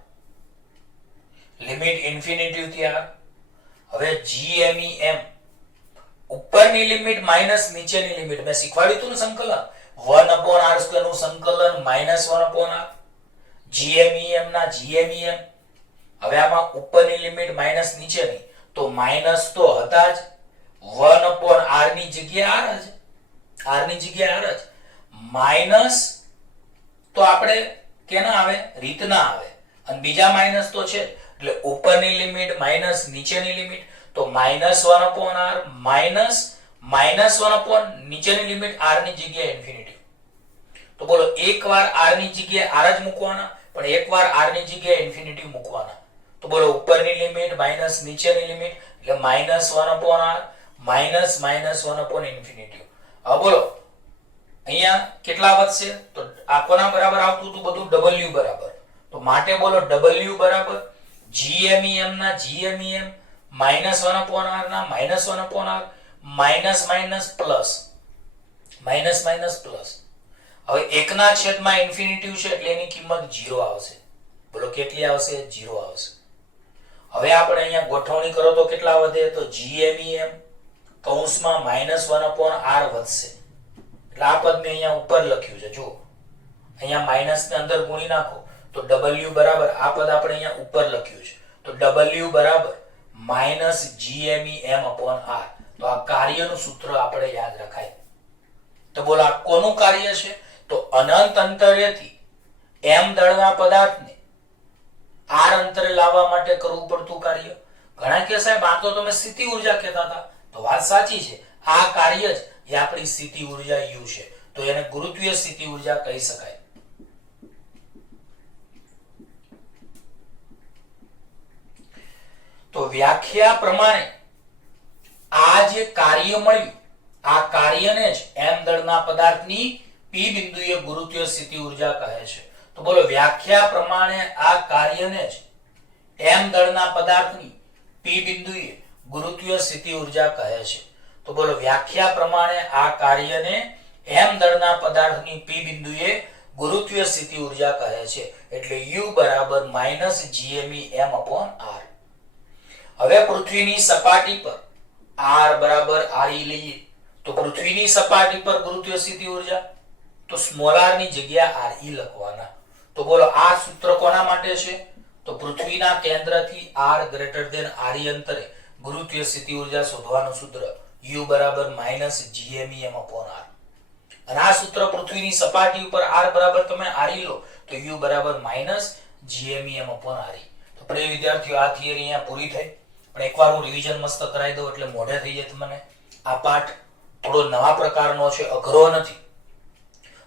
લિમિટ ઇન્ફિનિટી થી r. હવે gme m ઉપરની લિમિટ માઈનસ નીચેની લિમિટ મેં શીખવાડ્યું હતું ને સંકલન 1/r² નું સંકલન -1/r. gme m ના gme m. હવે આમાં ઉપરની લિમિટ માઈનસ નીચેની, તો માઈનસ તો હતા જ, 1/r ની જગ્યાએ r જ, r ની જગ્યાએ r જ. માઈનસ તો આપણે કેના આવે? રીતના આવે, અને બીજા માઈનસ તો છે, એટલે ઉપરની લિમિટ માઈનસ નીચેની લિમિટ. તો -1/r માઈનસ -1 નીચેની લિમિટ r ની જગ્યાએ ઇન્ફિનિટી. તો બોલો એકવાર r ની જગ્યાએ r જ મૂકવાના, પણ એકવાર r ની જગ્યાએ ઇન્ફિનિટી મૂકવાના. તો બોલો ઉપરની લિમિટ માઈનસ નીચેની લિમિટ એટલે -1/r માઈનસ -1/∞. હવે બોલો અહીંયા કેટલા વધશે? તો આ કોના બરાબર આવતું હતું બધું? w બરાબર. તો માટે બોલો w બરાબર gme m ના gme m -1/r ના -1/r minus minus plus minus minus plus. હવે એકના છેદમાં ઇન્ફિનિટી છે એટલે એની કિંમત 0 આવશે. બોલો કેટલી આવશે? 0 આવશે. હવે આપણે અહીંયા ગોઠવણી કરો તો કેટલા વધે? તો gme m કૌંસમાં -1/r વધશે. એટલે આ પદ મેં અહીંયા ઉપર લખ્યું છે, જો અહીંયા માઈનસ ને અંદર ગુણી નાખો તો w બરાબર આ પદ આપણે અહીંયા ઉપર લખ્યું છે, તો w બરાબર -gme m/r. તો આ કાર્યનું સૂત્ર આપણે યાદ રખાય. તો બોલો આ કોનું કાર્ય છે? તો અનંત અંતરેથી m દળના પદાર્થને r અંતરે લાવવા માટે કરવું પડતું કાર્ય. ઘણા કે સાહેબ આ તો તમે સ્થિતિ ઊર્જા કહેતા હતા, તો વાત સાચી છે, આ કાર્ય જ એ આપણી સ્થિતિ ઊર્જા u છે, તો એને ગુરુત્વીય સ્થિતિ ઊર્જા કહી શકાય. તો વ્યાખ્યા પ્રમાણે આ જે કાર્ય મળ્યું, આ કાર્યને જ m દળના પદાર્થની p બિંદુએ ગુરુત્વીય સ્થિતિ ઊર્જા કહે છે. તો બોલો વ્યાખ્યા પ્રમાણે આ કાર્યને જ m દળના પદાર્થની p બિંદુએ ગુરુત્વીય સ્થિતિ ઊર્જા કહે છે. તો બોલો વ્યાખ્યા પ્રમાણે આ કાર્યને m દળના પદાર્થની p બિંદુએ ગુરુત્વીય સ્થિતિ ઉર્જા કહે છે. એટલે U બરાબર -GME m/r. હવે પૃથ્વીની સપાટી પર r બરાબર re લઈએ તો પૃથ્વીની સપાટી પર ગુરુત્વીય સ્થિતિ ઉર્જા તો સ્મોલ r ની જગ્યા re લખવાના. તો બોલો આ સૂત્ર કોના માટે છે? તો પૃથ્વીના કેન્દ્રથી r ગ્રેટર ધેન re અંતરે ગુરુત્વીય સ્થિતિ ઉર્જા શોધવાનું સૂત્ર U બરાબર -GME m/r. અને આ સૂત્ર પૃથ્વીની સપાટી ઉપર r બરાબર તમે re લો તો U બરાબર -GME m/re. તો પ્રિય વિદ્યાર્થીઓ, આ થિયરી અહીંયા પૂરી થઈ. પણ એકવાર હું રિવિઝન મસ્ત કરાવી દઉં એટલે મોઢે થઈ જાય તમને. આ પાઠ થોડો નવા પ્રકારનો છે, અઘરો નથી.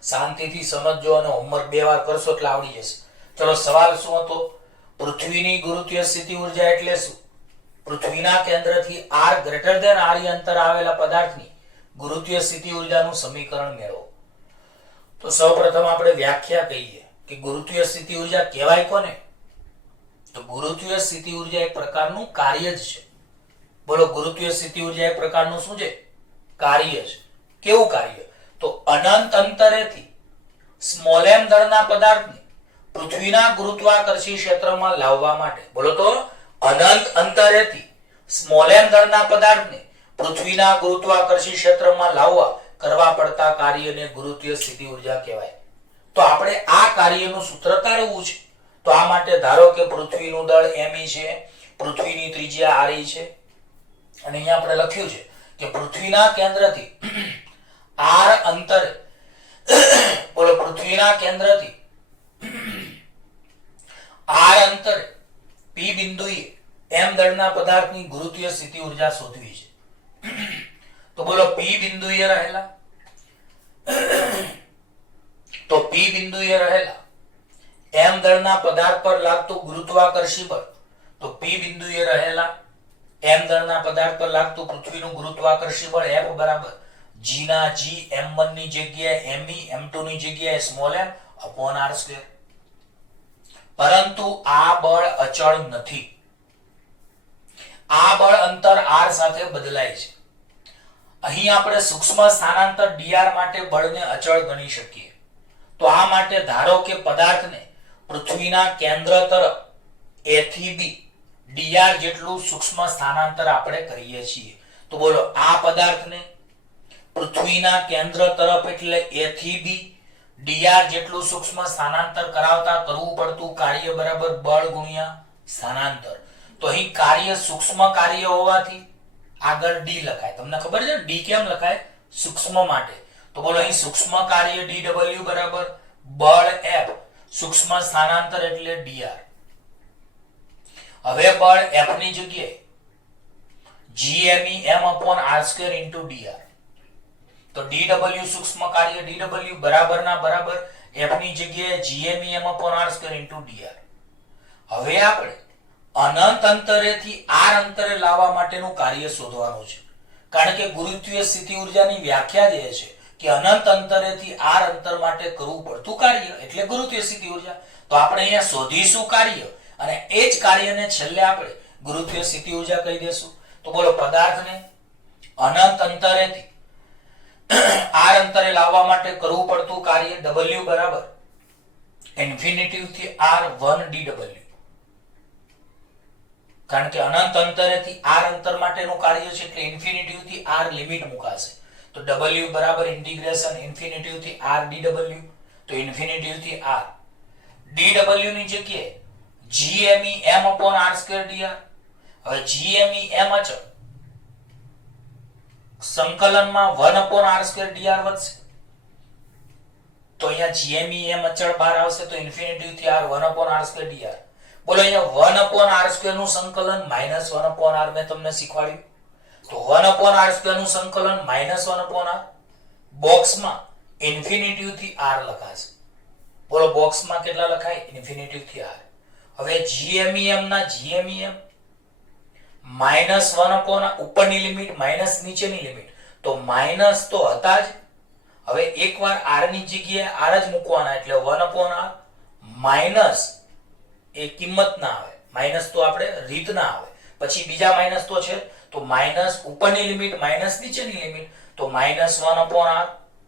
શાંતિથી સમજજો અને હોમવર્ક 2 વાર કરશો એટલે આવડી જશે. ચલો, સવાલ શું હતો? પૃથ્વીની ગુરુત્વીય સ્થિતિ ઉર્જા એટલે શું? પૃથ્વીના કેન્દ્રથી r ગ્રેટર ધેન re અંતર આવેલા પદાર્થની ગુરુત્વીય સ્થિતિ ઉર્જાનું સમીકરણ મેળવો. તો સૌપ્રથમ આપણે વ્યાખ્યા કહીએ કે ગુરુત્વીય સ્થિતિ ઉર્જા કહેવાય કોને? તો ગુરુત્વીય સ્થિતિ ઉર્જા એક પ્રકારનું કાર્ય જ છે. બોલો, ગુરુત્વીય સ્થિતિ ઉર્જા એક પ્રકારનું શું છે? કાર્ય છે. કેવું કાર્ય? તો અનંત અંતરેથી સ્મોલ m દળના પદાર્થને પૃથ્વીના ગુરુત્વાકર્ષી ક્ષેત્રમાં લાવવા માટે, બોલો તો અનંત અંતરેથી સ્મોલ m દળના પદાર્થને પૃથ્વીના ગુરુત્વાકર્ષી ક્ષેત્રમાં લાવવા કરવા પડતા કાર્યને ગુરુત્વીય સ્થિતિ ઉર્જા કહેવાય. તો આપણે આ કાર્યનું સૂત્ર તારવવું છે. તો આ માટે ધારો કે પૃથ્વીનું દળ me છે, પૃથ્વીની ત્રિજ્યા re છે, અને અહીંયા આપણે લખ્યું છે કે પૃથ્વીના કેન્દ્રથી r અંતરે બોલો પૃથ્વીના કેન્દ્રથી r અંતરે p બિંદુએ m દળના પદાર્થની ગુરુત્વીય સ્થિતિ ઉર્જા શોધવી છે. તો બોલો p બિંદુએ રહેલા m દળના પદાર્થ પર લાગતું ગુરુત્વાકર્ષી બળ, તો p બિંદુએ રહેલા m દળના પદાર્થ પર લાગતું પૃથ્વીનું ગુરુત્વાકર્ષી બળ F બરાબર g ના g m1 ની જગ્યાએ me, m2 ની જગ્યાએ સ્મોલ m upon r². પરંતુ આ બળ અચળ નથી. આ બળ અંતર r સાથે બદલાય છે. અહીં આપણે સૂક્ષ્મ સ્થાનાંતર dr માટે બળને અચળ ગણી શકીએ. તો આ માટે ધારો કે પદાર્થને પૃથ્વીના કેન્દ્ર તરફ a થી b dr જેટલું સૂક્ષ્મ સ્થાનાંતર આપણે કરીએ છીએ. તો બોલો આ પદાર્થને પૃથ્વીના કેન્દ્ર તરફ એટલે a થી b dr જેટલું સૂક્ષ્મ સ્થાનાંતર કરાવતા કરવું પડતું કાર્ય બરાબર બળ ગુણ્યા સ્થાનાંતર. તો અહીં કાર્ય સૂક્ષ્મ કાર્ય હોવાથી આગળ d લખાય. તમને ખબર છે d કેમ લખાય? સૂક્ષ્મ માટે. તો બોલો અહીં સૂક્ષ્મ કાર્ય dw બરાબર બળ F, સૂક્ષ્મ સ્થાનાંતર એટલે dr. હવે બળ F ની જગ્યાએ GME m/r² dr. તો dw સૂક્ષ્મ કાર્ય dw બરાબર ના બરાબર F ની જગ્યાએ GME m/r² dr. હવે આપણે અનંત અંતરેથી r અંતરે લાવવા માટેનું કાર્ય શોધવાનું છે. કારણ કે ગુરુત્વીય સ્થિતિ ઉર્જાની વ્યાખ્યા જે છે કે અનંત અંતરેથી r અંતર માટે કરવું પડતું કાર્ય એટલે ગુરુત્વીય સ્થિતિ ઉર્જા. તો આપણે અહીંયા શોધીશું કાર્ય અને એ જ કાર્યને છેલ્લે આપણે ગુરુત્વીય સ્થિતિ ઉર્જા કહી દેશું. તો બોલો પદાર્થને અનંત અંતરેથી r અંતરે લાવવા માટે કરવું પડતું કાર્ય w બરાબર ઇન્ફિનિટી થી r1 dw. કારણ કે અનંત અંતરેથી r અંતર માટેનું કાર્ય છે એટલે ઇન્ફિનિટી થી r લિમિટ મુકાશે. તો w બરાબર ઇન્ટિગ્રેશન ઇન્ફિનિટી થી r dw. તો ઇન્ફિનિટી થી r dw ની જગ્યાએ GME m/r² dr. હવે GME m અચળ સંકલનમાં 1/r² dr વધશે. તો અહીંયા GME m અચળ બહાર આવશે તો ઇન્ફિનિટી થી r 1/r² dr. બોલો અહીંયા 1/r² નું સંકલન -1/r મેં તમને શીખવાડ્યું. તો 1/r² નું સંકલન -1/r બોક્સમાં ઇન્ફિનિટી થી r લખાશે. બોલો બોક્સમાં કેટલા લખાય? ઇન્ફિનિટી થી r. હવે GME m ના GME m -1/r ઉપરની લિમિટ માઈનસ નીચેની લિમિટ. તો માઈનસ તો હતા જ. હવે એકવાર r ની જગ્યાએ r જ મૂકવાના એટલે 1/r માઈનસ એ કિંમત ના આવે. માઈનસ તો આપણે રીત ના આવે. પછી બીજા માઈનસ તો છે. તો માઈનસ ઉપરની લિમિટ માઈનસ નીચેની લિમિટ. તો -1/r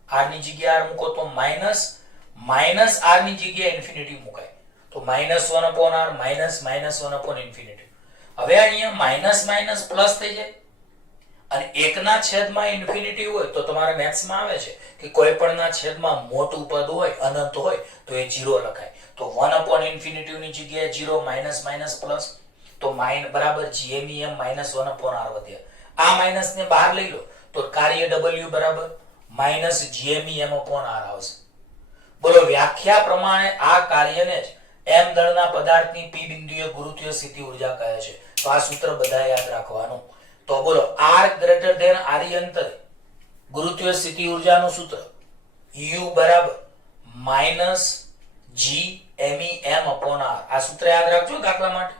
r ની જગ્યાએ r મૂકો તો માઇનસ આર ની જગ્યાએ ઇન્ફિનિટી મુકાય તો -1/r માઇનસ -1/ઇન્ફિનિટી. હવે અહીંયા માઇનસ માઇનસ પ્લસ થઈ જાય અને એકના છેદમાં ઇન્ફિનિટી હોય તો તમારે મેથ્સમાં આવે છે કે કોઈ પણના છેદમાં મોટું પદ હોય અનંત હોય તો એ 0 લખાય. તો 1/ઇન્ફિનિટી ની જગ્યાએ 0 માઇનસ માઇનસ પ્લસ તો બરાબર gmem -1/r વધ્યા. આ માઇનસ ને બહાર લઈ લો તો કાર્ય w બરાબર -gmem/r આવશે. બોલો વ્યાખ્યા પ્રમાણે આ કાર્યને જ m દળના પદાર્થની p બિંદુએ ગુરુત્વીય સ્થિતિ ઊર્જા કહે છે. તો આ સૂત્ર બધા યાદ રાખવાનું. તો બોલો r ગ્રેટર ધેન r અંતરે ગુરુત્વીય સ્થિતિ ઊર્જાનું સૂત્ર u બરાબર -gmem/r. આ સૂત્ર યાદ રાખજો દાખલા માટે.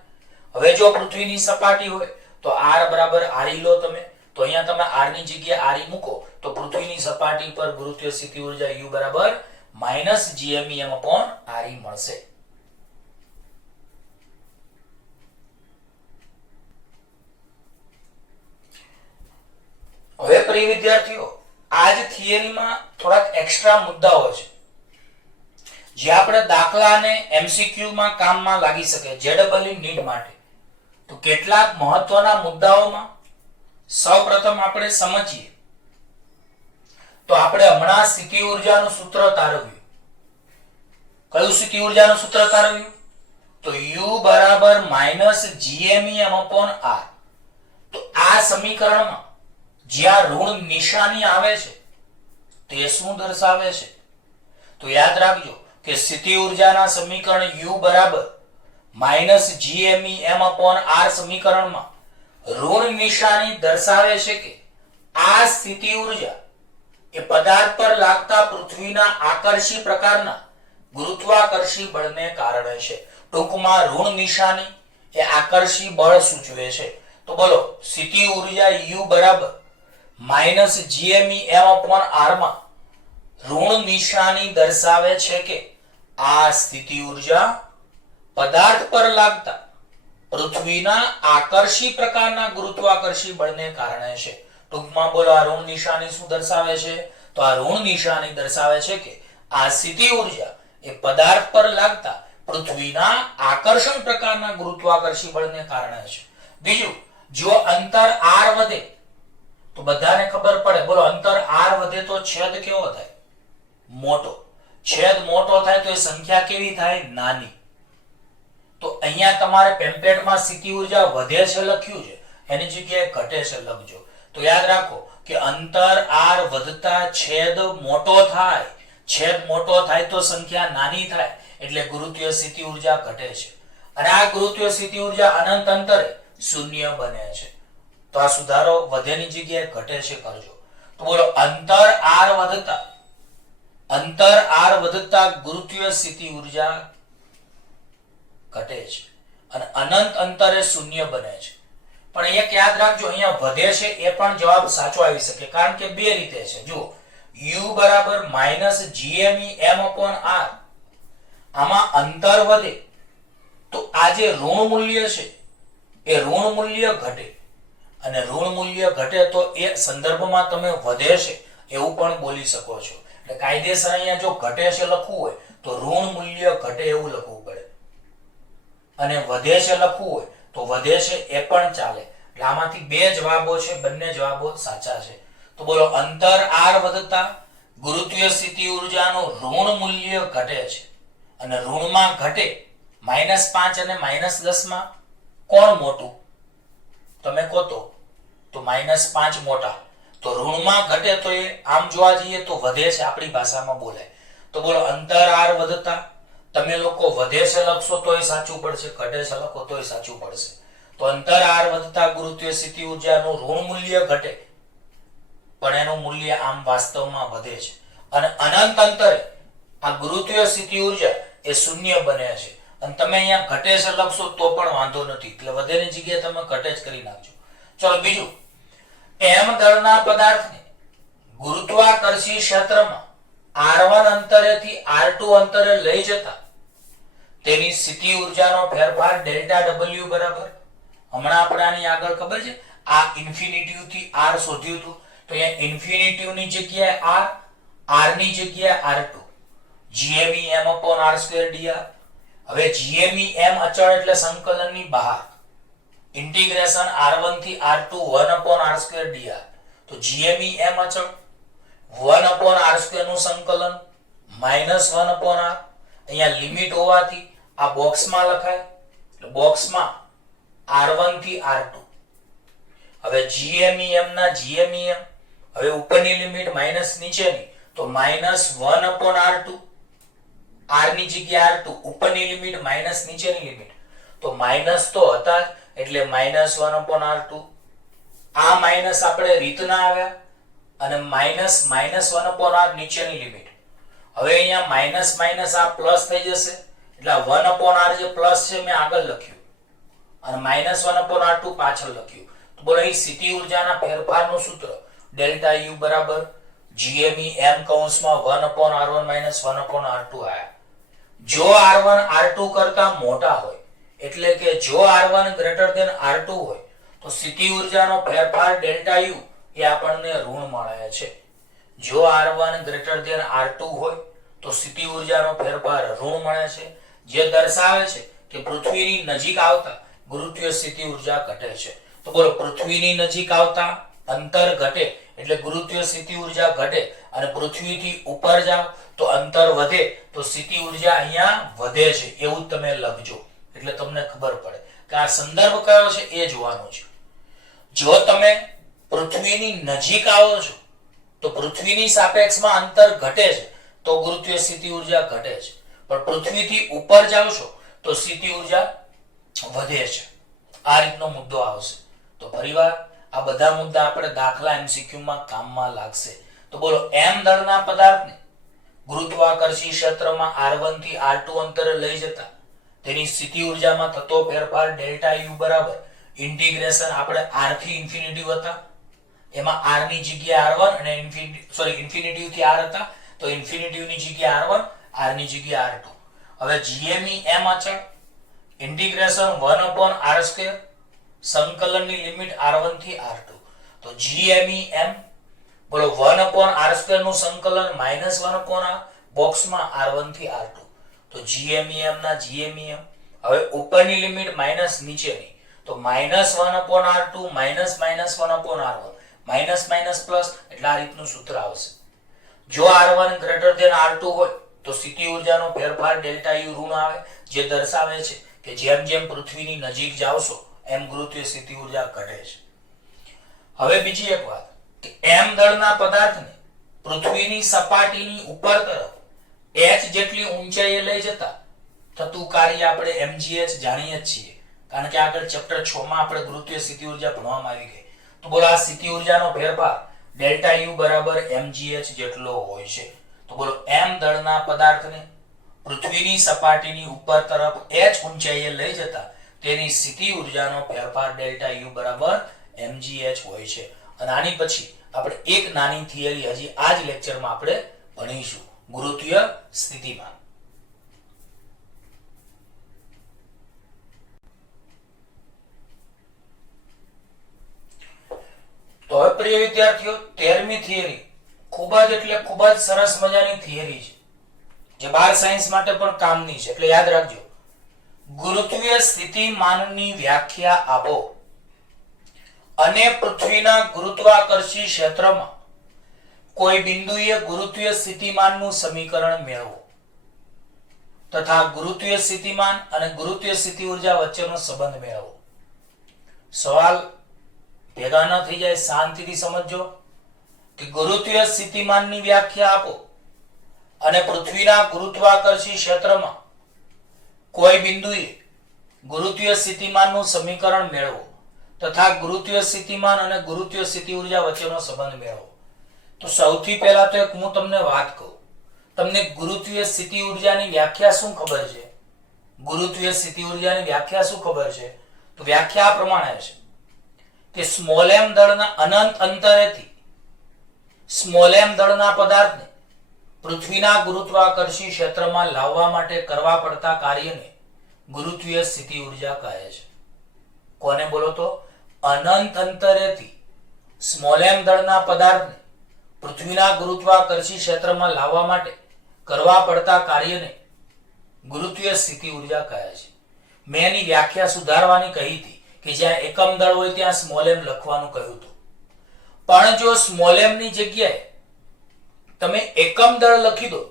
હવે જો પૃથ્વીની સપાટી હોય તો r બરાબર r લો તમે તો અહીંયા તમે r ની જગ્યાએ r મૂકો તો પૃથ્વીની સપાટી પર ગુરુત્વીય સ્થિતિ ઊર્જા u બરાબર -gmem/r મળશે. હવે પ્રિય વિદ્યાર્થીઓ આજ થિયરીમાં થોડાક એક્સ્ટ્રા મુદ્દાઓ છે જે આપણે દાખલા અને એમસીક્યુ માં કામમાં લાગી શકે જેડબલઈ નીડ માટે. તો કેટલાક મહત્વના મુદ્દાઓમાં સૌપ્રથમ આપણે સમજીએ તો આપણે હમણાં સ્થિતિ ઊર્જાનું સૂત્ર તારવ્યું. કયું સ્થિતિ ઊર્જાનું સૂત્ર તારવ્યું? તો u બરાબર -gmem/r. તો આ સમીકરણમાં જ્યાં ઋણ નિશાની આવે છે તે શું દર્શાવે છે? તો યાદ રાખજો કે સ્થિતિ ઊર્જાના સમીકરણ u બરાબર -gmem/r સમીકરણમાં ઋણ નિશાની દર્શાવે છે કે આ સ્થિતિ ઊર્જા એ પદાર્થ પર લાગતા પૃથ્વીના આકર્ષી પ્રકારના ગુરુત્વાકર્ષી બળને કારણે છે. ટૂંકમાં ઋણ નિશાની એ આકર્ષી બળ સૂચવે છે. તો બોલો સ્થિતિ ઊર્જા u બરાબર -gmem/r માં ઋણ નિશાની દર્શાવે છે કે આ સ્થિતિ ઊર્જા પદાર્થ પર લાગતા પૃથ્વીના આકર્ષી પ્રકારના ગુરુત્વાકર્ષી બળને કારણે છે. ટૂંકમાં બોલો આ ઋણ નિશાની શું દર્શાવે છે? તો આ ઋણ નિશાની દર્શાવે છે કે આ સ્થિતિ ઊર્જા એ પદાર્થ પર લાગતા પૃથ્વીના આકર્ષણ પ્રકારના ગુરુત્વાકર્ષી બળને કારણે છે. બીજું, જો અંતર r વધે તો બધાને ખબર પડે, બોલો અંતર r વધે તો છેદ કેવો થાય? મોટો. છેદ મોટો થાય તો એ સંખ્યા કેવી થાય? નાની. તો અહીંયા તમારે પેમ્પલેટમાં સ્થિતિ ઊર્જા વધે છે લખ્યું છે, એની જગ્યાએ ઘટે છે લખજો. તો યાદ રાખો કે અંતર r વધતા છેદ મોટો થાય. છેદ મોટો થાય તો સંખ્યા નાની થાય એટલે ગુરુત્વીય સ્થિતિ ઊર્જા ઘટે છે. અને આ ગુરુત્વીય સ્થિતિ ઊર્જા અનંત અંતરે શૂન્ય બને છે. તો આ સુધારો વધેની જગ્યાએ ઘટે છે કરજો. તો બોલો અંતર r વધતા ગુરુત્વીય સ્થિતિ ઊર્જા ઘટે છે અને અનંત અંતરે શૂન્ય બને છે. પણ એક યાદ રાખજો અહીંયા વધે છે એ પણ જવાબ સાચો આવી શકે કારણ કે બે રીતે છે. જુઓ u બરાબર -gmem/r. આમાં અંતર વધે તો આ જે ઋણ મૂલ્ય છે એ ઋણ મૂલ્ય ઘટે અને ઋણ મૂલ્ય ઘટે તો એ સંદર્ભમાં તમે વધે છે એવું પણ બોલી શકો છો. એટલે કાયદેસર અહીંયા જો ઘટે છે લખવું હોય તો ઋણ મૂલ્ય ઘટે એવું લખવું પડે અને વધે છે લખવું હોય તો વધે છે એ પણ ચાલે. એટલે આમાંથી બે જવાબો છે, બંને જવાબો સાચા છે. તો બોલો અંતર r વધતા ગુરુત્વીય સ્થિતિ ઊર્જાનું ઋણ મૂલ્ય ઘટે છે અને ઋણમાં ઘટે -5 અને -10 માં કોણ મોટું? તમે કહો તો -5 મોટા. તો ઋણમાં ઘટે તો એ આમ જોવા જઈએ તો વધે છે, આપણી ભાષામાં બોલાય. તો બોલો અંતર r વધતા તમે લોકો વધે છે લખશો તોય સાચું પડશે, ઘટે છે લખો તોય સાચું પડશે. તો અંતર r વધતા ગુરુત્વીય સ્થિતિ ઊર્જાનું ઋણ મૂલ્ય ઘટે પણ એનું મૂલ્ય આમ વાસ્તવમાં વધે છે અને અનંત અંતરે આ ગુરુત્વીય સ્થિતિ ઊર્જા એ શૂન્ય બને છે. અને તમે અહીંયા ઘટે છે લખશો તો પણ વાંધો નથી, એટલે વધેની જગ્યાએ તમે ઘટે જ કરી નાખજો. ચલો બીજું, m દળના પદાર્થને ગુરુત્વાકર્ષી ક્ષેત્રમાં r1 અંતરેથી r2 અંતરે લઈ જતા તેની સ્થિતિ ઊર્જાનો ફેરફાર ડેલ્ટા w બરાબર, હમણાં આપણે આની આગળ ખબર છે આ ઇન્ફિનિટી થી r શોધ્યું હતું, તો અહીંયા ઇન્ફિનિટી ની જગ્યાએ r ની જગ્યાએ r2. GME m upon r square dr. હવે GME m અચળ એટલે સંકલનની બહાર. ઇન્ટિગ્રેશન r1 થી r2 1 upon r square dr. તો GME m અચળ 1 upon r square નું સંકલન -1 upon r. અહીંયા લિમિટ હોવાથી આ બોક્સમાં લખાય. એટલે બોક્સમાં r1 થી r2. હવે GME m ના GME m, હવે ઉપરની લિમિટ માઈનસ નીચેની તો -1 upon r2. r ની જગ્યાએ r2, ઉપરની લિમિટ માઈનસ નીચેની લિમિટ તો માઈનસ તો હતા જ, એટલે -1 upon r2. આ માઈનસ આપણે રીતના આવ્યા અને -1 upon r નીચેની લિમિટ. હવે અહીંયા માઈનસ માઈનસ આ પ્લસ થઈ જશે, એટલે 1 upon r જે પ્લસ છે મેં આગળ લખ્યું અને -1 upon r2 પાછળ લખ્યું. તો બોલો અહીં સ્થિતિ ઊર્જાના ફેરફારનું સૂત્ર ડેલ્ટા U બરાબર GME m કૌંસમાં 1 upon r1 -1 upon r2 આયા. જો r1 r2 કરતા મોટા હોય, એટલે કે જો r1 greater than r2 હોય તો સ્થિતિ ઊર્જાનો ફેરફાર ડેલ્ટા U એ આપણને ઋણ મળે છે. જો r1 greater than r2 હોય તો સ્થિતિ ઊર્જાનો ફેરફાર ઋણ મળે છે, જે દર્શાવે છે કે પૃથ્વીની નજીક આવતા ગુરુત્વીય સ્થિતિ ઊર્જા ઘટે છે. તો બોલો પૃથ્વીની નજીક આવતા અંતર ઘટે એટલે ગુરુત્વીય સ્થિતિ ઊર્જા ઘટે, અને પૃથ્વીથી ઉપર જાવ તો અંતર વધે તો સ્થિતિ ઊર્જા અહીંયા વધે છે, એવું તમે લખજો એટલે તમને ખબર પડે કે આ સંદર્ભ કયો છે એ જોવાનું છે. જો તમે પૃથ્વીની નજીક આવો છો તો પૃથ્વીની સાપેક્ષમાં અંતર ઘટે છે તો ગુરુત્વીય સ્થિતિ ઊર્જા ઘટે છે, પણ પૃથ્વીથી ઉપર જાવ છો તો સ્થિતિ ઊર્જા વધે છે. આ રીતનો મુદ્દો આવશે. તો ફરીવાર આ બધા મુદ્દા આપણે દાખલા MCQ માં કામમાં લાગશે. તો બોલો m દળના પદાર્થને ગુરુત્વાકર્ષી ક્ષેત્રમાં r1 થી r2 અંતરે લઈ જતા તેની સ્થિતિ ઊર્જામાં થતો ફેરફાર ડેલ્ટા U બરાબર ઇન્ટિગ્રેશન આપણે r થી ઇન્ફિનિટી હતા, એમાં r ની જગ્યાએ r1 અને ઇન્ફિનિટી થી r હતા તો ઇન્ફિનિટી ની જગ્યાએ r1, r ની જગ્યાએ r2. હવે GME m અચળ ઇન્ટિગ્રેશન 1 upon r square સંકલનની લિમિટ r1 થી r2. તો GME m બોલો 1 upon r square નું સંકલન -1 upon r બોક્સમાં r1 થી r2. તો GME m ના GME m, હવે ઉપરની લિમિટ માઈનસ નીચેની તો -1 upon r2 -1 upon r1, minus minus plus એટલે આ રીતનું સૂત્ર આવશે. જો r1 greater than r2 હોય તો સ્થિતિ ઊર્જાનો ફેરફાર ડેલ્ટા U ઋણ આવે, જે દર્શાવે છે કે જેમ જેમ પૃથ્વીની નજીક જાવશો એમ ગુરુત્વીય સ્થિતિ ઊર્જા ઘટે છે. હવે બીજી એક વાત કે m દળના પદાર્થને પૃથ્વીની સપાટીની ઉપર તરફ h જેટલી ઊંચાઈએ લઈ જતા થતું કાર્ય આપણે mgh જાણીએ છીએ, કારણ કે આગળ ચેપ્ટર 6 માં આપણે ગુરુત્વીય સ્થિતિ ઊર્જા ભણવામાં આવી ગઈ. તો બોલો આ સ્થિતિ ઊર્જાનો ફેરફાર ડેલ્ટા U બરાબર mgh જેટલો હોય છે. તો બોલો m દળના પદાર્થને પૃથ્વીની સપાટીની ઉપર તરફ h ઊંચાઈએ લઈ જતા તેની સ્થિતિ ઊર્જાનો ફેરફાર ડેલ્ટા U બરાબર mgh હોય છે. અને આની પછી આપણે એક નાની થિયરી હજી આ જ લેક્ચરમાં આપણે ભણીશું, ગુરુત્વીય સ્થિતિમાન. તો હવે પ્રિય વિદ્યાર્થીઓ 13મી થિયરી ખૂબ જ એટલે ખૂબ જ સરસ મજાની થિયરી છે, જે 12 સાયન્સ માટે પણ કામની છે, એટલે યાદ રાખજો. ગુરુત્વીય સ્થિતિમાનની વ્યાખ્યા આપો અને પૃથ્વીના ગુરુત્વાકર્ષી ક્ષેત્રમાં કોઈ બિંદુએ ગુરુત્વીય સ્થિતિમાનનું સમીકરણ મેળવો તથા ગુરુત્વીય સ્થિતિમાન અને ગુરુત્વીય સ્થિતિ ઊર્જા વચ્ચેનો સંબંધ મેળવો. સવાલ ભેગા ન થઈ જાય, શાંતિથી સમજજો કે ગુરુત્વીય સ્થિતિમાનની વ્યાખ્યા આપો અને પૃથ્વીના ગુરુત્વાકર્ષી ક્ષેત્રમાં કોઈ બિંદુએ ગુરુત્વીય સ્થિતિમાનનું સમીકરણ મેળવો તથા ગુરુત્વીય સ્થિતિમાન અને ગુરુત્વીય સ્થિતિ ઊર્જા વચ્ચેનો સંબંધ મેળવો. તો સૌથી પહેલા તો એક હું તમને વાત કહું, તમને ગુરુત્વીય સ્થિતિ ઊર્જાની વ્યાખ્યા શું ખબર છે? ગુરુત્વીય સ્થિતિ ઊર્જાની વ્યાખ્યા શું ખબર છે? તો વ્યાખ્યા આ પ્રમાણે છે કે સ્મોલ m દળના અનંત અંતરેથી સ્મોલ m દળના પદાર્થને પૃથ્વીના ગુરુત્વાકર્ષી ક્ષેત્રમાં લાવવા માટે કરવા પડતા કાર્યને ગુરુત્વીય સ્થિતિ ઊર્જા કહે છે. કોને બોલો તો? અનંત અંતરેથી સ્મોલ m દળના પદાર્થને પૃથ્વીના ગુરુત્વાકર્ષી ક્ષેત્રમાં લાવવા માટે કરવા પડતા કાર્યને ગુરુત્વીય સ્થિતિ ઉર્જા કહે છે. મેં એની વ્યાખ્યા સુધારવાની કહી હતી કે જ્યાં એકમ દળ હોય ત્યાં સ્મોલ એમ લખવાનું કહ્યું હતું. પણ જો સ્મોલ એમ ની જગ્યાએ તમે એકમ દળ લખી દો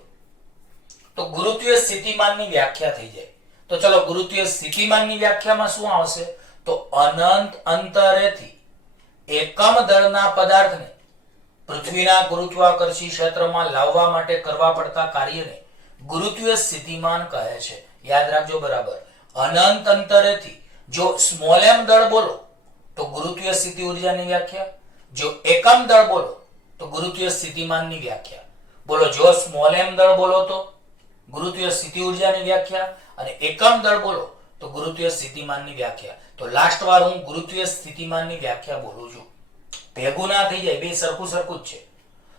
તો ગુરુત્વીય સ્થિતિમાનની વ્યાખ્યા થઈ જાય. તો ચલો ગુરુત્વીય સ્થિતિમાનની વ્યાખ્યામાં શું આવશે? તો અનંત અંતરેથી એકમ દળના પદાર્થને પૃથ્વીના ગુરુત્વાકર્ષી ક્ષેત્રમાં લાવવા માટે કરવા પડતા કાર્યને ગુરુત્વીય સ્થિતિમાન કહે છે. યાદ રાખજો બરાબર. અનંત અંતરેથી જો સ્મોલ એમ દળ બોલો તો ગુરુત્વીય સ્થિતિ ઉર્જાની વ્યાખ્યા, જો એકમ દળ બોલો તો ગુરુત્વીય સ્થિતિમાનની વ્યાખ્યા. બોલો, જો સ્મોલ એમ દળ બોલો તો ગુરુત્વીય સ્થિતિ ઉર્જાની વ્યાખ્યા અને એકમ દળ બોલો તો ગુરુત્વીય સ્થિતિમાનની વ્યાખ્યા. તો લાસ્ટ વાર હું ગુરુત્વીય સ્થિતિમાનની વ્યાખ્યા બોલું છું, ભેગું ના થઈ જાય, બે સરખું સરખું જ છે.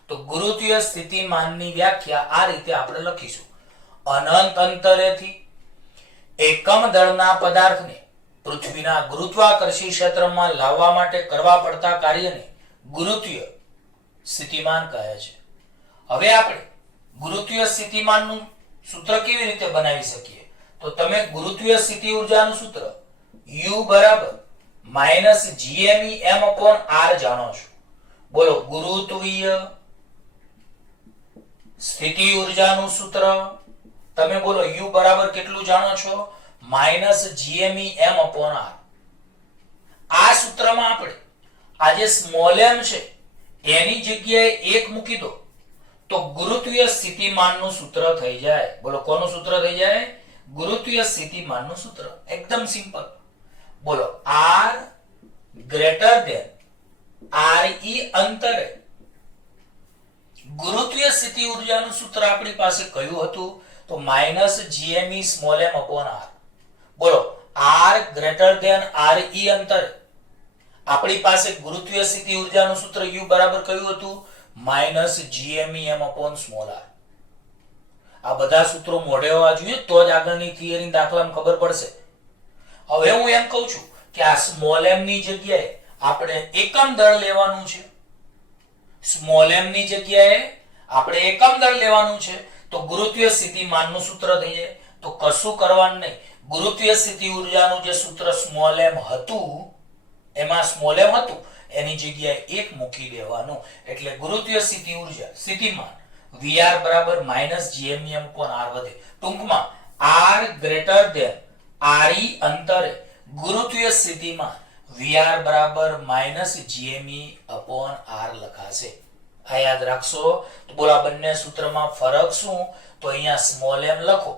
તો ગુરુત્વીય સ્થિતિમાનની વ્યાખ્યા આ રીતે આપણે લખીશું. અનંત અંતરેથી એકમ દળના પદાર્થને પૃથ્વીના ગુરુત્વાકર્ષી ક્ષેત્રમાં લાવવા માટે કરવા પડતા કાર્યને ગુરુત્વીય સ્થિતિમાન કહે છે. હવે આપણે ગુરુત્વીય સ્થિતિમાનનું સૂત્ર કેવી રીતે બનાવી શકીએ? તો તમે ગુરુત્વીય સ્થિતિ ઉર્જાનું સૂત્ર U બરાબર -gmem/r જાણો છો. બોલો, ગુરુત્વીય સ્થિતિ ઉર્જાનું સૂત્ર તમે બોલો U બરાબર કેટલું જાણો છો? -gmem/r. આ સૂત્રમાં આપણે આ જે સ્મોલ m છે એની જગ્યાએ 1 મૂકી દો તો ગુરુત્વીય સ્થિતિમાનનું સૂત્ર થઈ જાય. બોલો, કોનું સૂત્ર થઈ જાય? ગુરુત્વીય સ્થિતિમાનનું સૂત્ર. એકદમ સિમ્પલ. બોલો, r ગ્રેટર ધેન re અંતરે ગુરુત્વીય સ્થિતિ ઉર્જાનું સૂત્ર આપણી પાસે કયું હતું? તો -gme/r. બોલો, r ગ્રેટર ધેન re અંતરે આપણી પાસે ગુરુત્વીય સ્થિતિ ઉર્જાનું સૂત્ર U બરાબર કયું હતું? -gmem/r. આ બધા સૂત્રો મોઢે હોવા જોઈએ તો જ આગળની થિયરી દાખલામાં ખબર પડશે. હવે હું એમ કહું છું કે આ સ્મોલ m ની જગ્યાએ આપણે એકમ દળ લેવાનું છે. સ્મોલ m ની જગ્યાએ આપણે એકમ દળ લેવાનું છે તો ગુરુત્વીય સ્થિતિમાનનું સૂત્ર થઈ જાય. તો કશું કરવાનું નહીં, ગુરુત્વીય સ્થિતિ ઉર્જાનું જે સૂત્ર સ્મોલ m હતું એમાં સ્મોલ m હતું એની જગ્યાએ 1 મૂકી દેવાનું. એટલે ગુરુત્વીય સ્થિતિ ઉર્જા સ્થિતિમાન Vr બરાબર -gmem/r વધે. ટૂંકમાં r ગ્રેટર ધેન re અંતરે ગુરુત્વીય સ્થિતિમાન Vr બરાબર -gme/r લખાશે. આ યાદ રાખશો. તો બોલો, આ બંને સૂત્રમાં ફરક શું? તો અહીંયા સ્મોલ m લખો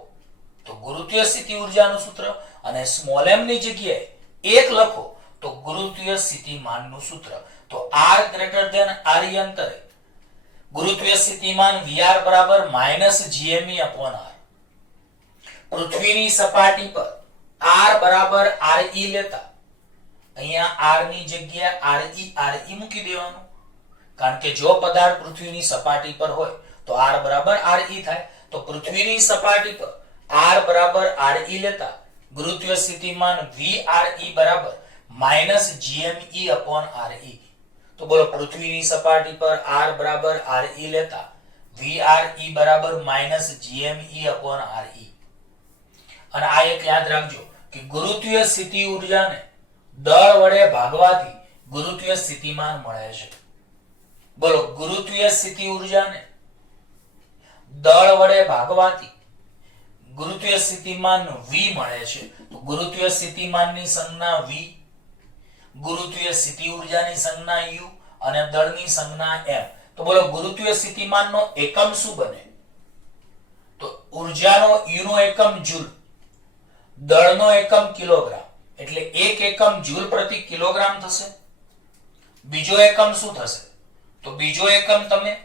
તો ગુરુત્વીય સ્થિતિ ઉર્જાનું સૂત્ર અને સ્મોલ m ની જગ્યાએ 1 લખો તો ગુરુત્વીય સ્થિતિમાનનું સૂત્ર. તો r ગ્રેટર ધેન re અંતરે ગુરુત્વીય સ્થિતિમાન Vr બરાબર -gme/r. પૃથ્વીની સપાટી પર r બરાબર re લેતા અહીંયા r ની જગ્યાએ re મૂકી દેવાનું. કારણ કે જો પદાર્થ પૃથ્વીની સપાટી પર હોય તો r બરાબર re થાય. તો પૃથ્વીની સપાટી પર r બરાબર re લેતા ગુરુત્વીય સ્થિતિમાન Vre બરાબર -gme/re. તો બોલો, પૃથ્વીની સપાટી પર r બરાબર re લેતા Vre બરાબર -gme/re. અને આ એક યાદ રાખજો કે ગુરુત્વીય સ્થિતિ ઉર્જાને દળ વડે ભાગવાથી ગુરુત્વીય સ્થિતિમાન મળે છે. બોલો, ગુરુત્વીય સ્થિતિ ઉર્જાને દળ વડે ભાગવાથી ગુરુત્વીય સ્થિતિમાન V મળે છે. તો ગુરુત્વીય સ્થિતિમાનની સંજ્ઞા V, ગુરુત્વીય સ્થિતિ ઉર્જાની સંજ્ઞા U અને દળની સંજ્ઞા m. તો બોલો, ગુરુત્વીય સ્થિતિમાનનો એકમ શું બને? તો ઉર્જાનો U નો એકમ જૂલ, દળનો એકમ કિલોગ્રામ. એટલે 1 એકમ જૂલ પ્રતિ કિલોગ્રામ થશે. બીજો એકમ શું થશે? તો બીજો એકમ તમે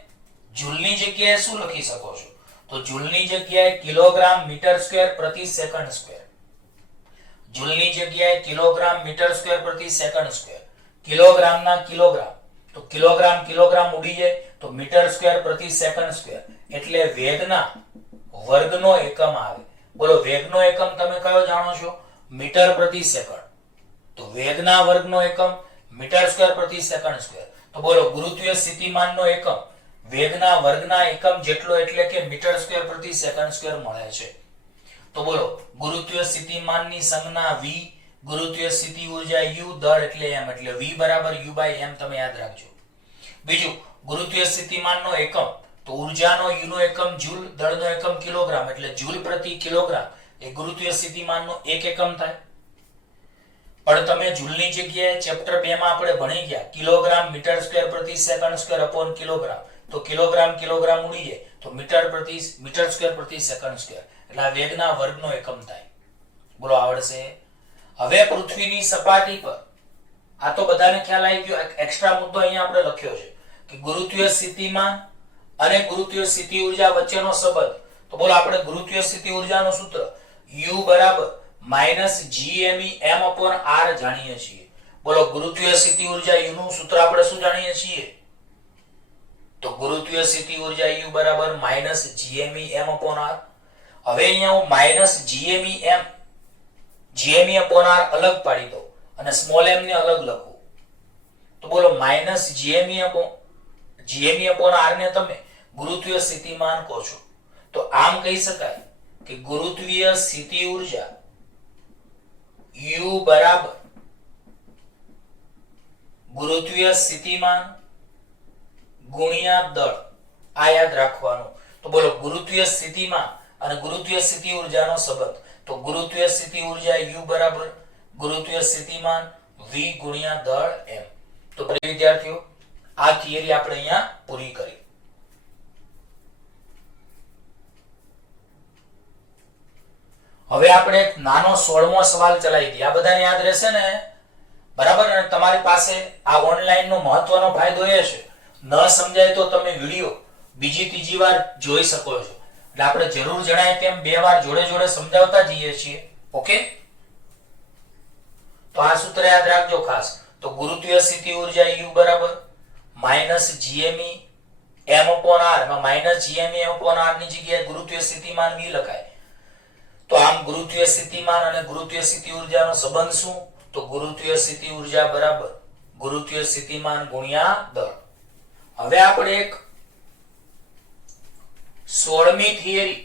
જૂલની જગ્યાએ શું લખી શકો છો? તો જૂલની જગ્યાએ કિલોગ્રામ મીટર સ્ક્વેર પ્રતિ સેકન્ડ સ્ક્વેર. જૂલની જગ્યાએ કિલોગ્રામ મીટર સ્ક્વેર પ્રતિ સેકન્ડ સ્ક્વેર. કિલોગ્રામના કિલોગ્રામ તો કિલોગ્રામ કિલોગ્રામ ઉડી જાય તો મીટર સ્ક્વેર પ્રતિ સેકન્ડ સ્ક્વેર. એટલે વેગના વર્ગનો એકમ આવે. બોલો, વેગનો એકમ તમે કયો જાણો છો? મીટર પ્રતિ સેકન્ડ. તો વેગના વર્ગનો એકમ મીટર સ્ક્વેર પ્રતિ સેકન્ડ સ્ક્વેર. તો બોલો, ગુરુત્વીય સ્થિતિમાનનો એકમ વેગના વર્ગના એકમ જેટલો એટલે કે મીટર સ્ક્વેર પ્રતિ સેકન્ડ સ્ક્વેર મળે છે. તો બોલો ગુરુત્વીય સ્થિતિમાનની સંજ્ઞા v, ગુરુત્વીય સ્થિતિ ઊર્જા u, દળ એટલે m, એટલે v બરાબર u/m તમે યાદ રાખજો. બીજું ગુરુત્વીય સ્થિતિમાનનો એકમ, તો ઊર્જાનો u નો એકમ જૂલ, દળનો એકમ કિલોગ્રામ, એટલે જૂલ પ્રતિ કિલોગ્રામ એ ગુરુત્વીય સ્થિતિમાનનો એક એકમ થાય. પણ તમે જૂલની જગ્યાએ ચેપ્ટર 2 માં આપણે ભણી ગયા કિલોગ્રામ મીટર સ્ક્વેર પ્રતિ સેકન્ડ સ્ક્વેર અપોન કિલોગ્રામ, તો કિલોગ્રામ કિલોગ્રામ ઉડી જાય તો મીટર સ્ક્વેર પ્રતિ સેકન્ડ સ્ક્વેર, એટલે આ વેગના વર્ગનો એકમ થાય. બોલો આવડશે? હવે પૃથ્વીની સપાટી પર, આ તો બધાને ખ્યાલ આવી ગયો. એક્સ્ટ્રા મુદ્દો અહીંયા આપણે લખ્યો છે કે ગુરુત્વીય સ્થિતિમાન અને ગુરુત્વીય સ્થિતિ ઊર્જા વચ્ચેનો સંબંધ. તો બોલો આપણે ગુરુત્વીય સ્થિતિ ઊર્જાનું સૂત્ર u બરાબર -gme m/r જાણીએ છીએ. બોલો ગુરુત્વીય સ્થિતિ ઊર્જા u નું સૂત્ર આપણે શું જાણીએ છીએ? તો ગુરુત્વીય સ્થિતિ ઊર્જા u બરાબર -gme m/r. હવે અહીંયા હું -gme/r અલગ પાડી દઉં અને સ્મોલ m ને અલગ લખું. તો બોલો -gme/r ને તમે ગુરુત્વીય સ્થિતિમાન કહો છો. તો આમ કહી શકાય કે ગુરુત્વીય સ્થિતિ ઊર્જા u બરાબર ગુરુત્વીય સ્થિતિમાન ગુણ્યા દળ. આ યાદ રાખવાનું. તો બોલો ગુરુત્વીય સ્થિતિમાન અને ગુરુત્વીય સ્થિતિ ઊર્જાનો સંબંધ. તો ગુરુત્વીય સ્થિતિ ઊર્જા u બરાબર ગુરુત્વીય સ્થિતિમાન v ગુણ્યા દળ m. તો પ્રિય વિદ્યાર્થીઓ આ થિયરી આપણે અહીંયા પૂરી કરી. હવે આપણે એક નાનો 16મો સવાલ ચલાવી દઈએ. આ બધાને યાદ રહેશે ને? બરાબર. અને તમારી પાસે આ ઓનલાઈન નો મહત્વનો ફાયદો એ છે, ન સમજાય તો તમે વિડિયો બીજી ત્રીજી વાર જોઈ શકો છો. એટલે આપણે જરૂર જણાય તેમ 2 વાર જોડે જોડે સમજાવતા જઈએ છીએ. ઓકે? તો આ સૂત્ર યાદ રાખજો ખાસ. તો ગુરુત્વીય સ્થિતિ ઊર્જા u બરાબર -gme m/r. માં -gme m/r ની જગ્યાએ ગુરુત્વીય સ્થિતિમાન v લખાય. તો આમ ગુરુત્વીય સ્થિતિમાન અને ગુરુત્વીય સ્થિતિ ઊર્જાનો સંબંધ શું? તો ગુરુત્વીય સ્થિતિ ઊર્જા બરાબર ગુરુત્વીય સ્થિતિમાન ગુણ્યા દળ. હવે આપણે એક 16મી થિયરી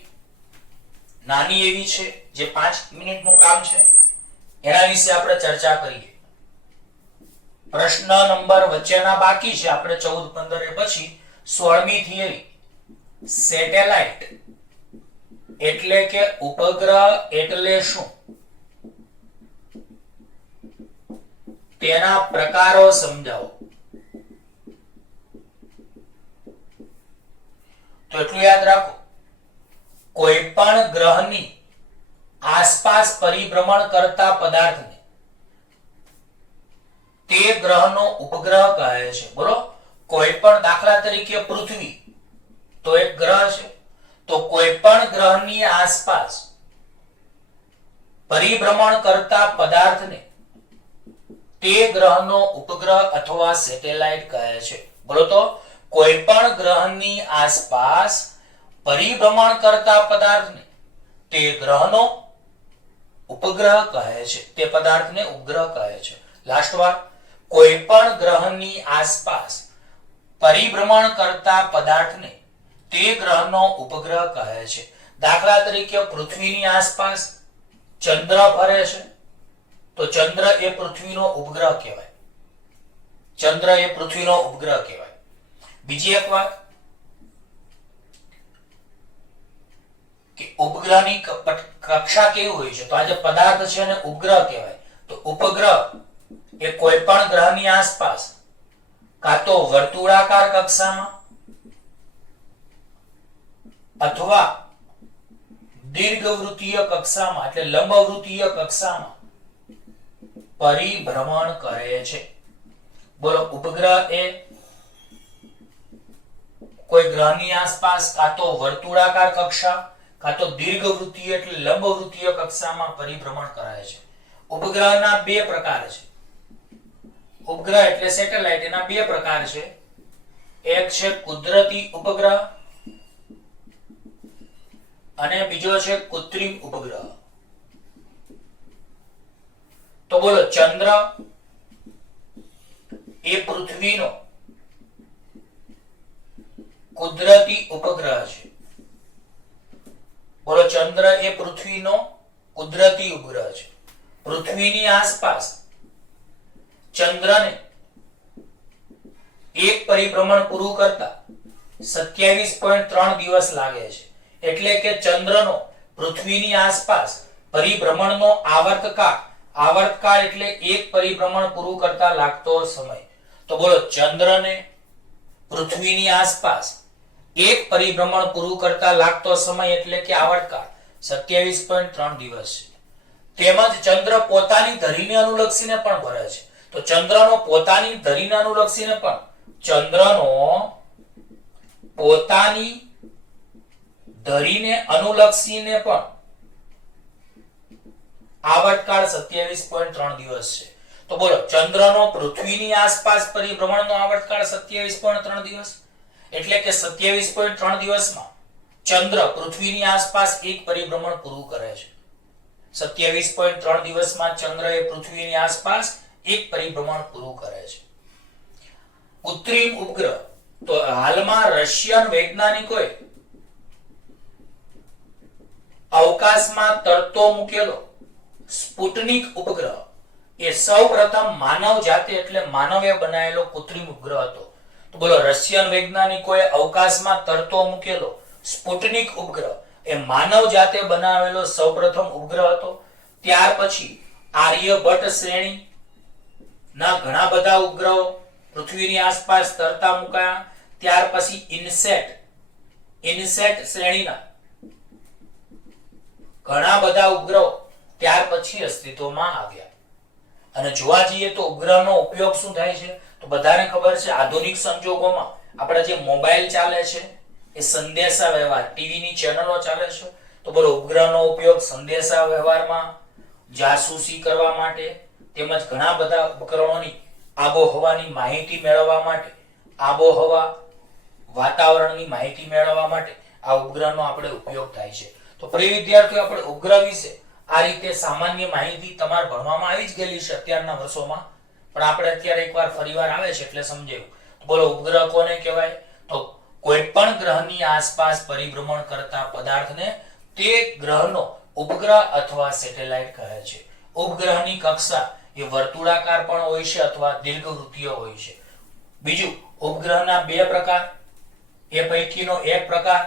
નાની એવી છે જે 5 મિનિટનું કામ છે, એના વિશે આપણે ચર્ચા કરીએ. પ્રશ્ન નંબર વચ્ચેના બાકી છે. આપણે 14, 15 પછી 16મી થિયરી સેટેલાઇટ એટલે કે ઉપગ્રહ એટલે શું, તેના પ્રકારો સમજાવો. તો એટલું યાદ રાખો, કોઈ પણ ગ્રહની આસપાસ પરિભ્રમણ કરતા પદાર્થને તે ગ્રહનો ઉપગ્રહ કહે છે. બોલો, કોઈ પણ દાખલા તરીકે પૃથ્વી તો એક ગ્રહ છે. તો કોઈ પણ ગ્રહની આસપાસ પરિભ્રમણ કરતા પદાર્થને તે ગ્રહનો ઉપગ્રહ અથવા સેટેલાઇટ કહે છે. બોલો તો કોઈ પણ ગ્રહની આસપાસ પરિભ્રમણ કરતા પદાર્થને તે ગ્રહનો ઉપગ્રહ કહે છે. તે પદાર્થને ઉપગ્રહ કહે છે. લાસ્ટ વાર, કોઈ પણ ગ્રહની આસપાસ પરિભ્રમણ કરતા પદાર્થને તે ગ્રહનો ઉપગ્રહ કહે છે. દાખલા તરીકે પૃથ્વીની આસપાસ ચંદ્ર ફરે છે, તો ચંદ્ર એ પૃથ્વીનો ઉપગ્રહ કહેવાય. ચંદ્ર એ પૃથ્વીનો ઉપગ્રહ કહેવાય. બીજી એક વાત કે ઉપગ્રહની કક્ષા કેવી હોય છે? તો આ જે પદાર્થ છે એને ઉપગ્રહ કહેવાય. તો ઉપગ્રહ એ કોઈ પણ ગ્રહની આસપાસ કાં તો વર્તુળાકાર કક્ષામાં અથવા દીર્ઘવૃત્તીય કક્ષામાં એટલે લંબવૃત્તીય કક્ષામાં પરિભ્રમણ કરે છે. બોલો, ઉપગ્રહ એ કોઈ ગ્રહની આસપાસ કાં તો વર્તુળાકાર કક્ષા કાં તો દીર્ઘવૃત્તીય એટલે લંબવૃત્તીય કક્ષામાં પરિભ્રમણ કરે છે. ઉપગ્રહના 2 પ્રકાર છે. ઉપગ્રહ એટલે સેટેલાઇટ, એના 2 પ્રકાર છે. એક છે કુદરતી ઉપગ્રહ અને બીજો છે કૃત્રિમ ઉપગ્રહ. તો બોલો, ચંદ્ર એ પૃથ્વીનો કુદરતી ઉપગ્રહ છે. બોલો, ચંદ્ર એ પૃથ્વીનો કુદરતી ઉપગ્રહ છે. પૃથ્વીની આસપાસ ચંદ્રને એક પરિભ્રમણ પૂરું કરતા 27.3 દિવસ લાગે છે. એટલે કે ચંદ્રનો પૃથ્વીની આસપાસ પરિભ્રમણનો આવર્તકાળ એટલે એક પરિભ્રમણ પૂરું કરતા લાગતો સમય. તો બોલો, ચંદ્રને પૃથ્વીની આસપાસ એક પરિભ્રમણ પૂરું કરતા લાગતો સમય એટલે કે આવર્તકાળ 27.3 દિવસ છે. તેમજ ચંદ્ર પોતાની ધરીને અનુલક્ષીને પણ ફરે છે. તો ચંદ્રનો પોતાની ધરીને અનુલક્ષીને પણ આવર્તકાળ 27.3 દિવસ છે. તો બોલો, ચંદ્રનો પૃથ્વીની આસપાસ પરિભ્રમણનો આવર્તકાળ 27.3 દિવસ એટલે કે 27.3 દિવસમાં ચંદ્ર પૃથ્વીની આસપાસ એક પરિભ્રમણ પૂરું કરે છે. 27.3 દિવસમાં ચંદ્ર એ પૃથ્વીની આસપાસ એક પરિભ્રમણ પૂરું કરે છે. કૃત્રિમ ઉપગ્રહ, તો હાલમાં રશિયન વૈજ્ઞાનિકોએ અવકાશમાં તરતો મૂકેલો સ્પુટનિક ઉપગ્રહ એ સૌપ્રથમ માનવ જાતે એટલે માનવે બનાવેલો કૃત્રિમ ઉપગ્રહ હતો. તો બોલો, રશિયન વૈજ્ઞાનિકોએ અવકાશમાં તરતો મૂકેલો સ્પુટનિક ઉપગ્રહ એ માનવ જાતે બનાવેલો સૌપ્રથમ ઉપગ્રહ હતો. ત્યાર પછી આર્યભટ્ટ શ્રેણી ના ઘણા બધા ઉપગ્રહો પૃથ્વીની આસપાસ તરતા મુકાયા. ત્યાર પછી ઇનસેટ શ્રેણીના ઘણા બધા ઉપગ્રહો ત્યાર પછી અસ્તિત્વમાં આવ્યા. અને જોવા જઈએ તો ઉપગ્રહનો ઉપયોગ શું થાય છે, તો બધાને ખબર છે આધુનિક સંજોગોમાં આપણા જે મોબાઈલ ચાલે છે એ સંદેશા વ્યવહાર, ટીવીની ચેનલો ચાલે છે. તો બોલો, ઉપગ્રહનો ઉપયોગ સંદેશા વ્યવહારમાં, જાસૂસી કરવા માટે તેમજ ઘણા બધા ઉપકરણોની આબોહવાની માહિતી મેળવવા માટે, આબોહવા વાતાવરણની માહિતી મેળવવા માટે આ ઉપગ્રહનો આપણે ઉપયોગ થાય છે. તો પ્રિય વિદ્યાર્થીઓ, આપણે ઉપગ્રહ વિશે આ રીતે સામાન્ય માહિતી તમારે ભણવામાં આવી જ ગયેલી છે અત્યારના વર્ષોમાં, પણ આપણે અત્યારે એકવાર ફરીવાર આવે છે એટલે સમજાયું. બોલો, ઉપગ્રહ કોને કહેવાય? તો કોઈ પણ ગ્રહની આસપાસ પરિભ્રમણ કરતા પદાર્થને તે ગ્રહનો ઉપગ્રહ અથવા સેટેલાઇટ કહે છે. ઉપગ્રહની કક્ષા એ વર્તુળાકાર પણ હોય છે અથવા દીર્ઘવૃત્તીય હોય છે. બીજું, ઉપગ્રહના બે પ્રકાર, એ પૈકીનો એક પ્રકાર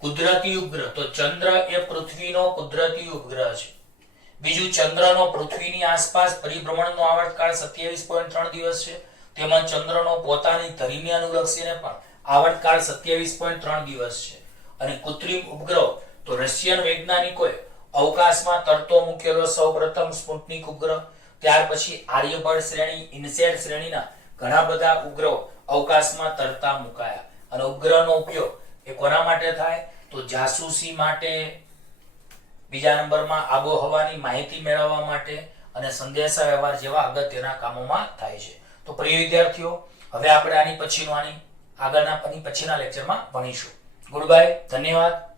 કુદરતી ઉપગ્રહ, તો ચંદ્ર એ પૃથ્વીનો કુદરતી ઉપગ્રહ છે. બીજું, ચંદ્રનો પૃથ્વીની આસપાસ પરિભ્રમણનો આવર્તકાળ 27.3 દિવસ છે. તેમજ ચંદ્રનો પોતાની ધરીને અનુલક્ષીને પણ આવર્તકાળ 27.3 દિવસ છે. અને કૃત્રિમ ઉપગ્રહ, તો રશિયન વૈજ્ઞાનિકોએ અવકાશમાં તરતો મૂકેલો સૌપ્રથમ સ્પુટનિક ઉપગ્રહ, ત્યાર પછી આર્યભટ્ટ શ્રેણી, ઇનસેટ શ્રેણીના ઘણા બધા ઉપગ્રહો અવકાશમાં તરતા મુકાયા. અને ઉપગ્રહનો ઉપયોગ એ કોના માટે થાય? તો જાસૂસી માટે, બીજા નંબરમાં આબોહવાની માહિતી મેળવવા માટે અને સંદેશા વ્યવહાર જેવા અગત્યના કામોમાં થાય છે. તો પ્રિય વિદ્યાર્થીઓ, હવે આપણે આની પછીના લેક્ચરમાં ભણીશું. ગુડ બાય, ધન્યવાદ.